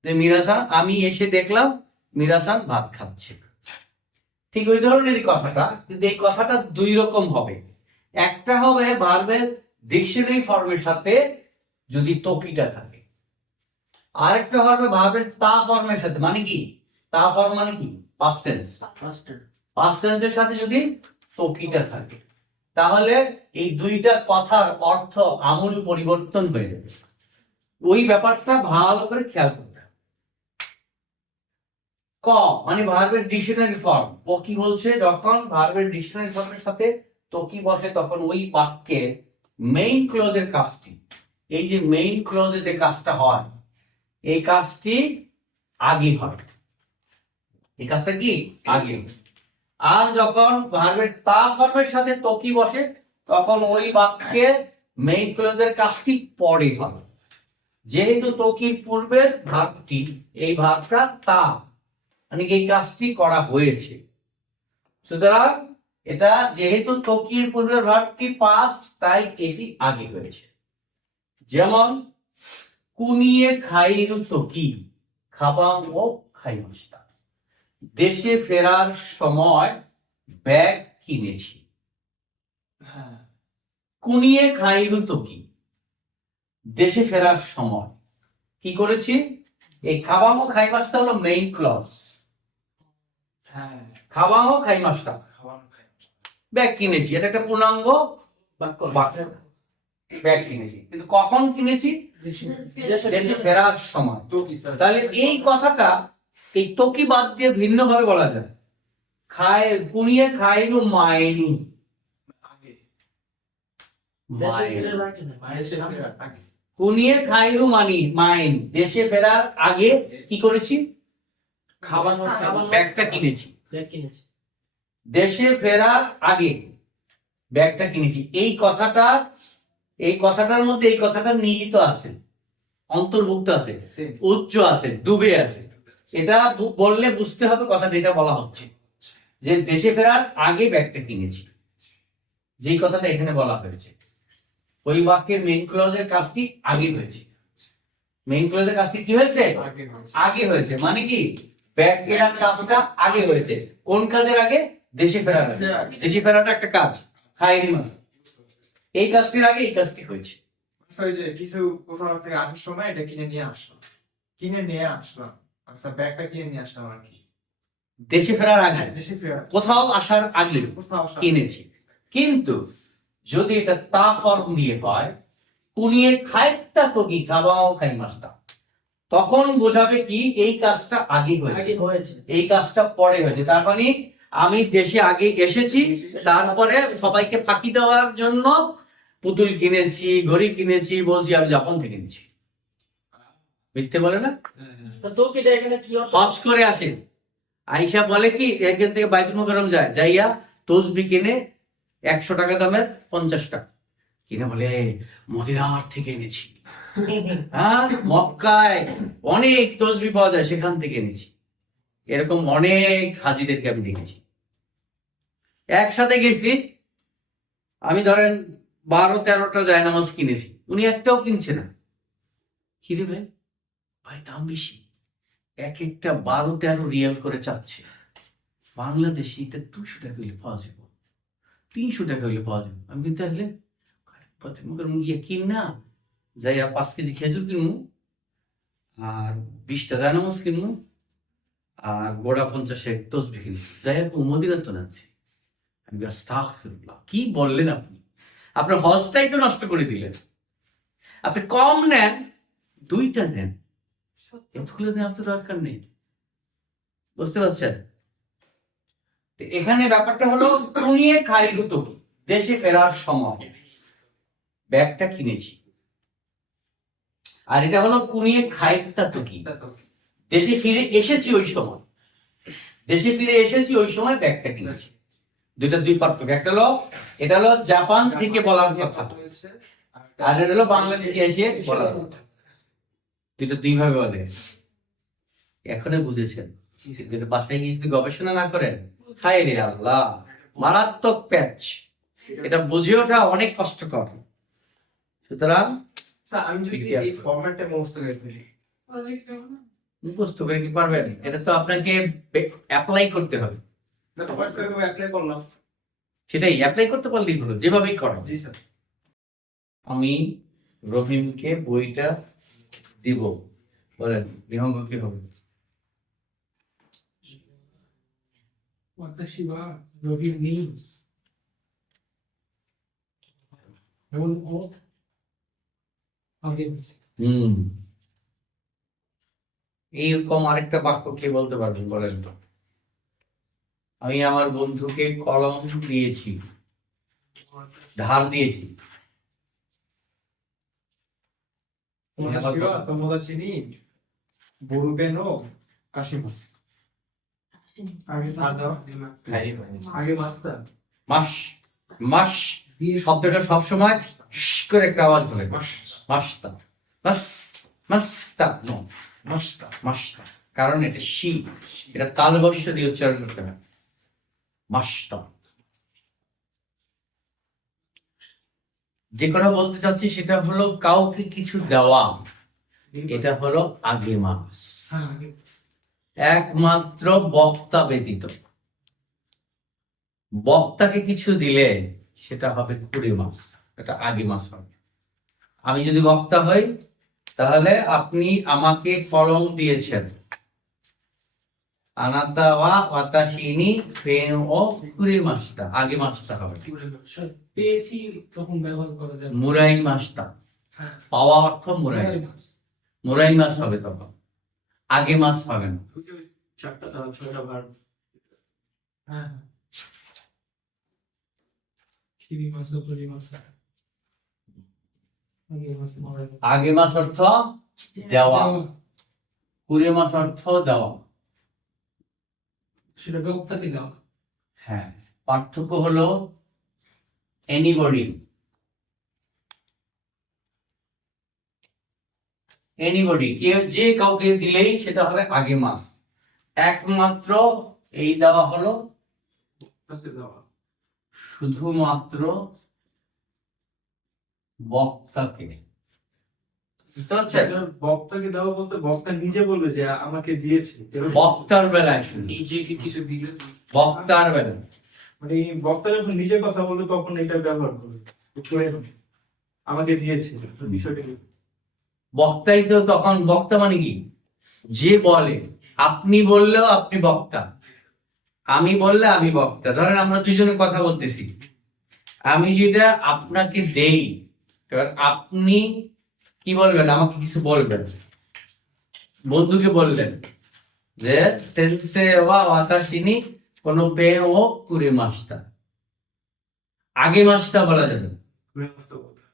যে মিরাসা, আমি এসে দেখলাম মিরাসান ভাত খাচ্ছে, ঠিক ওই ধরনেরই কথাটা, কিন্তু এই কথাটা দুই রকম হবে। একটা হবে ভার্বের ডিকশনারি ফর্মের সাথে যদি তোকিটা থাকে, আর একটা হবে ভার্বের তা ফর্মের সাথে। মানে কি তা ফর্ম মানে কি? Past tense. পাস্ট টেন্সের সাথে যদি তোকিটা থাকে, তাহলে এই দুইটা কথার অর্থ আমূল পরিবর্তন হয়ে যাবে। ওই ব্যাপারটা ভালো করে খেয়াল করতে হবে। ক মানে ভার্বের ডিকশনারি ফর্ম। ও কি বলছে? যখন ভার্বের ডিকশনারি ফর্মের সাথে তোকি বসে তখন ওই বাক্যের মেইন ক্লজের কাজটি, এই যে মেইন ক্লজে যে কাজটা হয়, এই কাজটি আগে হয়। এই কাজটা কি আগে। আর যখন ভার্বের তা ফর্মের সাথে তোকি বসে তখন ওই বাক্যের মেইন ক্লজের কাজটি পরে হয়। যেহেতু তোকির পূর্বের ভার্বটি, এই ভার্বটা তা, মানে এই কাজটি করা হয়েছে, সুতরাং এটা যেহেতু তোকির পূর্বের ভার্বটি পাস্ট, তাই এটি আগে হয়েছে। যেমন কুনিয়ে খাইরু তোকি খাবাং ও খাইমাস্তা, দেশে ফেরার সময় ব্যাগ কিনেছি। হ্যাঁ কুনিয়ে খাইরু তো কি, দেশে ফেরার সময় কি করেছি? এই খাবামো খাইমাসটা হলো মেইন ক্লজ। হ্যাঁ খাবামো খাইমাসটা খাওয়ানো খাই ব্যাগ কিনেছি, এটা একটা পূর্ণাঙ্গ বাক্য বাক্য। ব্যাগ কিনেছি, কিন্তু কখন কিনেছি? দেশে দেশে ফেরার সময়। তো কি স্যার তাহলে এই কথাটা এই তোকি বাদ দিয়ে ভিন্ন ভাবে বলা যায়। কুনিয়ে খাইরু মাইনি, আগে দেশে ফিরে রাখে না দেশে ফেরার আগে কুনিয়ে খাইরু মাইন, দেশে ফেরার আগে কি করেছি? খাওয়ানো ব্যাগটা কিনেছি। ব্যাগ কিনেছে। দেশে ফেরার আগে ব্যাগটা কিনেছি, এই কথাটার মধ্যে এই কথাটা নিহিত আছে, অন্তর্ভুক্ত আছে, উচ্চ আছে, ডুবে আছে। এটা বললে বুঝতে হবে কথাটা এটা বলা হচ্ছে যে দেশে ফেরার আগে ব্যাগটা কিনেছি। যেই কথাটা এখানে বলা হয়েছে, ওই বাক্যের মেইন ক্লজের কাজটি আগে হয়েছে। মেইন ক্লজের কাজটি কি হয়েছে? আগে হয়েছে। আগে হয়েছে। মানে কি? ব্যাগ কেনার কাজটা আগে হয়েছে। কোন কাজের আগে? দেশে ফেরার আগে। দেশে ফেরাটা একটা কাজ, খাইরি মাস। এই কাজটির আগে এই কাজটি হয়েছে। স্যার ওই যে কিছু কোথাও থেকে আসার সময় এটা কিনে নিয়ে আসলাম আচ্ছা ব্যাগটা কিনে নিয়ে আসলাম আর কি দেশে ফেরার আগে, দেশে ফেরা কোথাও আসার আগে কোথাও আসা কিনেছি। কিন্তু যদি এটা তা ফর্ম দিয়ে হয়, কুনিয়ে খাইতা তো কি খাবাও খাই মাসটা, তখন বোঝাবে কি এই কাজটা আগে হয়েছে, আগে হয়েছে। এই কাজটা পরে হয়েছে। তার মানে আমি দেশে আগে এসেছি, তারপরে সবাইকে ফাঁকি দেওয়ার জন্য পুতুল কিনেছি, ঘড়ি কিনেছি, বলছি আমি জাপান থেকে এনেছি। মিথ্যে বলে না? তা তো কি এখানে কি অর্থ? হজ করে আসে, আইসা বলে কি এখান থেকে বাইতুল মুকাররম যায়, যাইয়া তসবি কিনে 100 টাকা দামের 50 টাকা কিনে বলে মদিনার থেকে এনেছি। হ্যাঁ, মক্কায় অনেক তসবি পাওয়া যায়, সেখান থেকে এনেছি। এরকম অনেক হাজিদেরকে আমি দেখেছি। একসাথে গেছি, আমি ধরেন 12-13টা জায়নামাজ কিনেছি, উনি একটাও কিনছে না। কিরে ভাই, ভাই দাম বেশি, এক একটা 12-13 রিয়াল করে চাচ্ছে। বাংলাদেশি এটা 200 টাকা হইলে পাওয়া যাবে, 300 টাকা হইলে পাওয়া যাবে। আমি কিন্তু তাহলে গিয়ে কিন না, যাই 5 কেজি খেজুর কিনবো, আর 20টা জায়নামাজ কিনবো, আর গোড়া 50 তসবি কিনবো, যাই হোক মদিনা তো নাচ্ছি। আমি আস্তাগফিরুল্লাহ, কি বললেন আপনি? আপনার হজটাই তো নষ্ট করে দিলেন। আপনি কম নেন, 2টা নেন, এতগুলো নেওয়ার তো দরকার নেই। বুঝতে পারছেন? এখানে ব্যাপারটা হলো কুনিয়ে খাইরু তো কি, দেশে ফেরার সময় ব্যাগটা কিনেছি। আর এটা হলো কুনিয়ে খাইতা তো কি, দেশে ফিরে এসেছি ওই সময়, দেশে ফিরে এসেছি ওই সময় ব্যাগটা কিনেছি। দুই পার্থক্য। এটা হলো জাপান থেকে বলার কথা, আর এটা হলো বাংলাদেশে এসে বলার কথা। দুইটা দুই ভাবে বলে। এখনো বুঝেছেন? কিন্তু বাসায় গিয়ে যদি গবেষণা না করেন, হায় রে আল্লাহ, মারাত্মক প্যাচ। এটা বুঝে ওঠা অনেক কষ্টকর। সুতরাং স্যার আমি যদি এই ফরম্যাটটা মুখস্থ করে ফেলি, মুখস্থ করে কি পারবেন? এটা তো আপনাকে অ্যাপ্লাই করতে হবে। না তো স্যার আমি অ্যাপ্লাই করলাম। সেটাই অ্যাপ্লাই করতে পারলেই হলো, যেভাবেই করো। জি স্যার। আমি রহিমকে বইটা দিব, বলেন নিহঙ্গ কি হবে? Watashi wa review news. One of against. এইরকম আরেকটা বাক্য কে বলতে পারবেন বলেন তো? আমি আমার বন্ধুকে কলম দিয়েছি, ধার দিয়েছি। তোমোদাচি ni boruben o kashimasu. আগে সাদা আগে মাস্টার মাস শব্দটা সবসময় করে একটা আওয়াজ বলে, মাস্তা মাস্তা নো মাস্তা, কারণ এটা শি, এটা তালবর্ষ দিয়ে উচ্চারণ করতে হবে। মাস্তা। যে কথা বলতে চাচ্ছি সেটা হলো কাউকে কিছু দেওয়া, এটা হলো আগে মাস। against. একমাত্র বক্তা ব্যতীত। বক্তাকে কিছু দিলে সেটা হবে কুড়ি মাস, এটা আগে মাস হবে। আমি যদি বক্তা হই তাহলে আপনি আমাকে কলম দিয়েছেন, আনাতা ওয়া ওয়াতাশিনি ফেন ও কুড়ি মাসটা আগে মাসটা হবে। পেয়েছি তখন ব্যবহার করা যাবে। মুরাই মাসটা, হ্যাঁ, পাওয়া অর্থ মুরাই, মুরাই মাস। মুরাই মাস হবে তখন, আগে মাস হবে না। চারটা ছয়টা ভার। হ্যাঁ কিবি মাস, কুড়ি মাস। আগে মাস, মুরাই মাস। আগে মাস অর্থ দেওয়া, কুড়ি মাস অর্থ দেওয়া। সেটা ব্যবস্থাকে দেওয়া। হ্যাঁ, পার্থক্য হলো এনিবডি, এনিবডি কেউ যে কাউকে দিলেই সেটা হবে আগে মাস। একমাত্র এই দেওয়া হলো শুধুমাত্র বক্তাকে। বুঝতে পারছেন? বক্তাকে দেওয়া বলতে বক্তা নিজে বলবে যে আমাকে দিয়েছে, বক্তার বেলায় শুধু, নিজেকে কিছু দিলে বক্তার বেলায়। মানে এই বক্তা যখন নিজে কথা বলবে তখন এটা ব্যবহার করবে, আমাকে দিয়েছে বিষয়টা কি? বক্তাই তো তখন, বক্তা মানে কি, যে বলে। আপনি বললেও আপনি বক্তা, আমি বললে আমি বক্তা। ধরেন আমরা দুজনে কথা বলতেছি, আমি যেটা আপনাকে দেই, এবার আপনি কি বলবেন, আমাকে কিছু বলবেন। বন্ধুকে বললেন যে তেনসে ওয়া ওয়াতাশিনি কোনো পে ও কুড়ি মাসটা, আগে মাসটা বলা যাবে,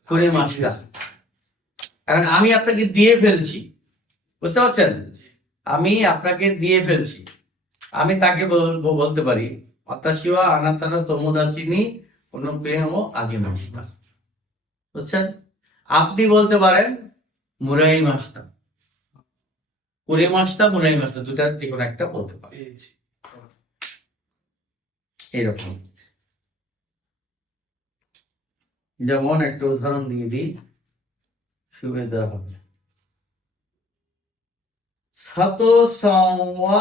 কুড়ি মাসটা, কারণ আমি আপনাকে দিয়ে ফেলছি। বুঝতে পারছেন? আমি আপনাকে দিয়ে ফেলছি, আমি তাকে বলতে পারি অতাশিওয়া আনাতানা তোমোদাচিনি কোনো পেও আগে মাসটা। বুঝছেন? আপনি বলতে পারেন মুরাই মাসটা, কুড়ি মাসটা, মুরাই মাসটা, দুটার যে কোনো একটা বলতে পারি। এরকম। যেমন একটা উদাহরণ দিয়ে দিই, সুবিধা হবে। সাতো সংওয়া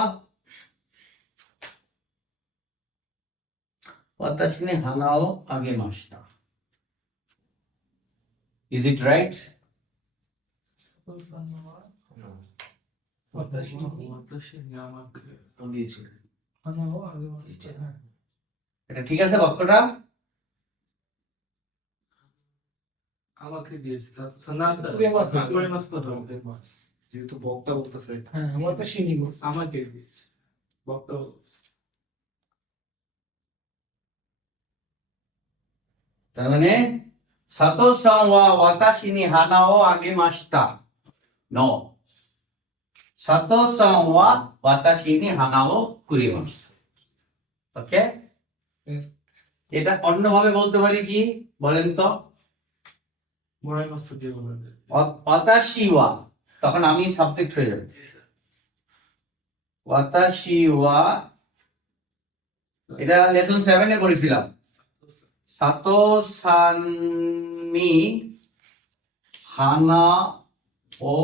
ওয়াতাশিনি হানাও আগে মাসটা। Is it right? এটা ঠিক আছে বাক্যটা? আমাকে দিয়েছে যেহেতু বক্তা বলতেছে, হ্যাঁ, আমার তো শিনি বলছে। আমাকে দিয়েছে, বক্তা বলতেছে। তার মানে সাতো সংওয়া ওয়াতাশিনি হানাও আগে মাসটা। নো, সাতো সংওয়া ওয়াতাশিনি হানাও কুড়ি মাস। ওকে, এটা অন্যভাবে বলতে পারি কি বলেন তো? মোরাই মাস দিয়ে বলবেন। ওয়াতাশিওয়া, তখন আমি সাবজেক্ট হয়ে যাবে। ওয়াতাশিওয়া, এটা লেসন 7 এ করেছিলাম। সাতো সানি হানা ও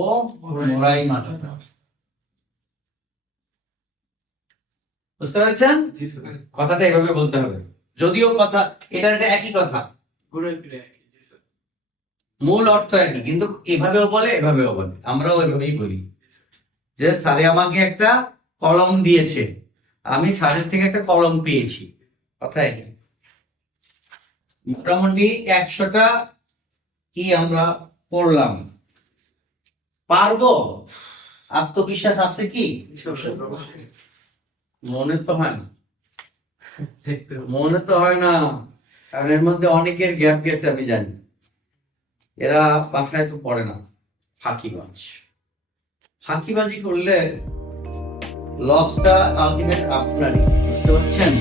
মুরাই মাসটা। বুঝতে পেরেছেন? কথাটা এভাবে বলতে হবে, যদিও কথা এটা একই কথা, ঘুরে ফিরে একই। জি স্যার। মূল অর্থ একই, কিন্তু এভাবেও বলে এভাবেও বলে, আমরাও এভাবেই বলি যে স্যারে আমাকে একটা কলম দিয়েছে, আমি স্যারের থেকে একটা কলম পেয়েছি, কথা একই। মোটামুটি 100টা কি আমরা পড়লাম, পারবো? আত্মবিশ্বাস আছে কি? মনে তো হয় না, দেখতে হবে। মনে তো হয় না, কারণ এর মধ্যে অনেকের গ্যাপ গেছে আমি জানি। এরা বাসায় তো পড়ে না, ফাঁকিবাজ। ফাঁকিবাজি করলে লসটা আলটিমেট আপনারই। বুঝতে পারছেন?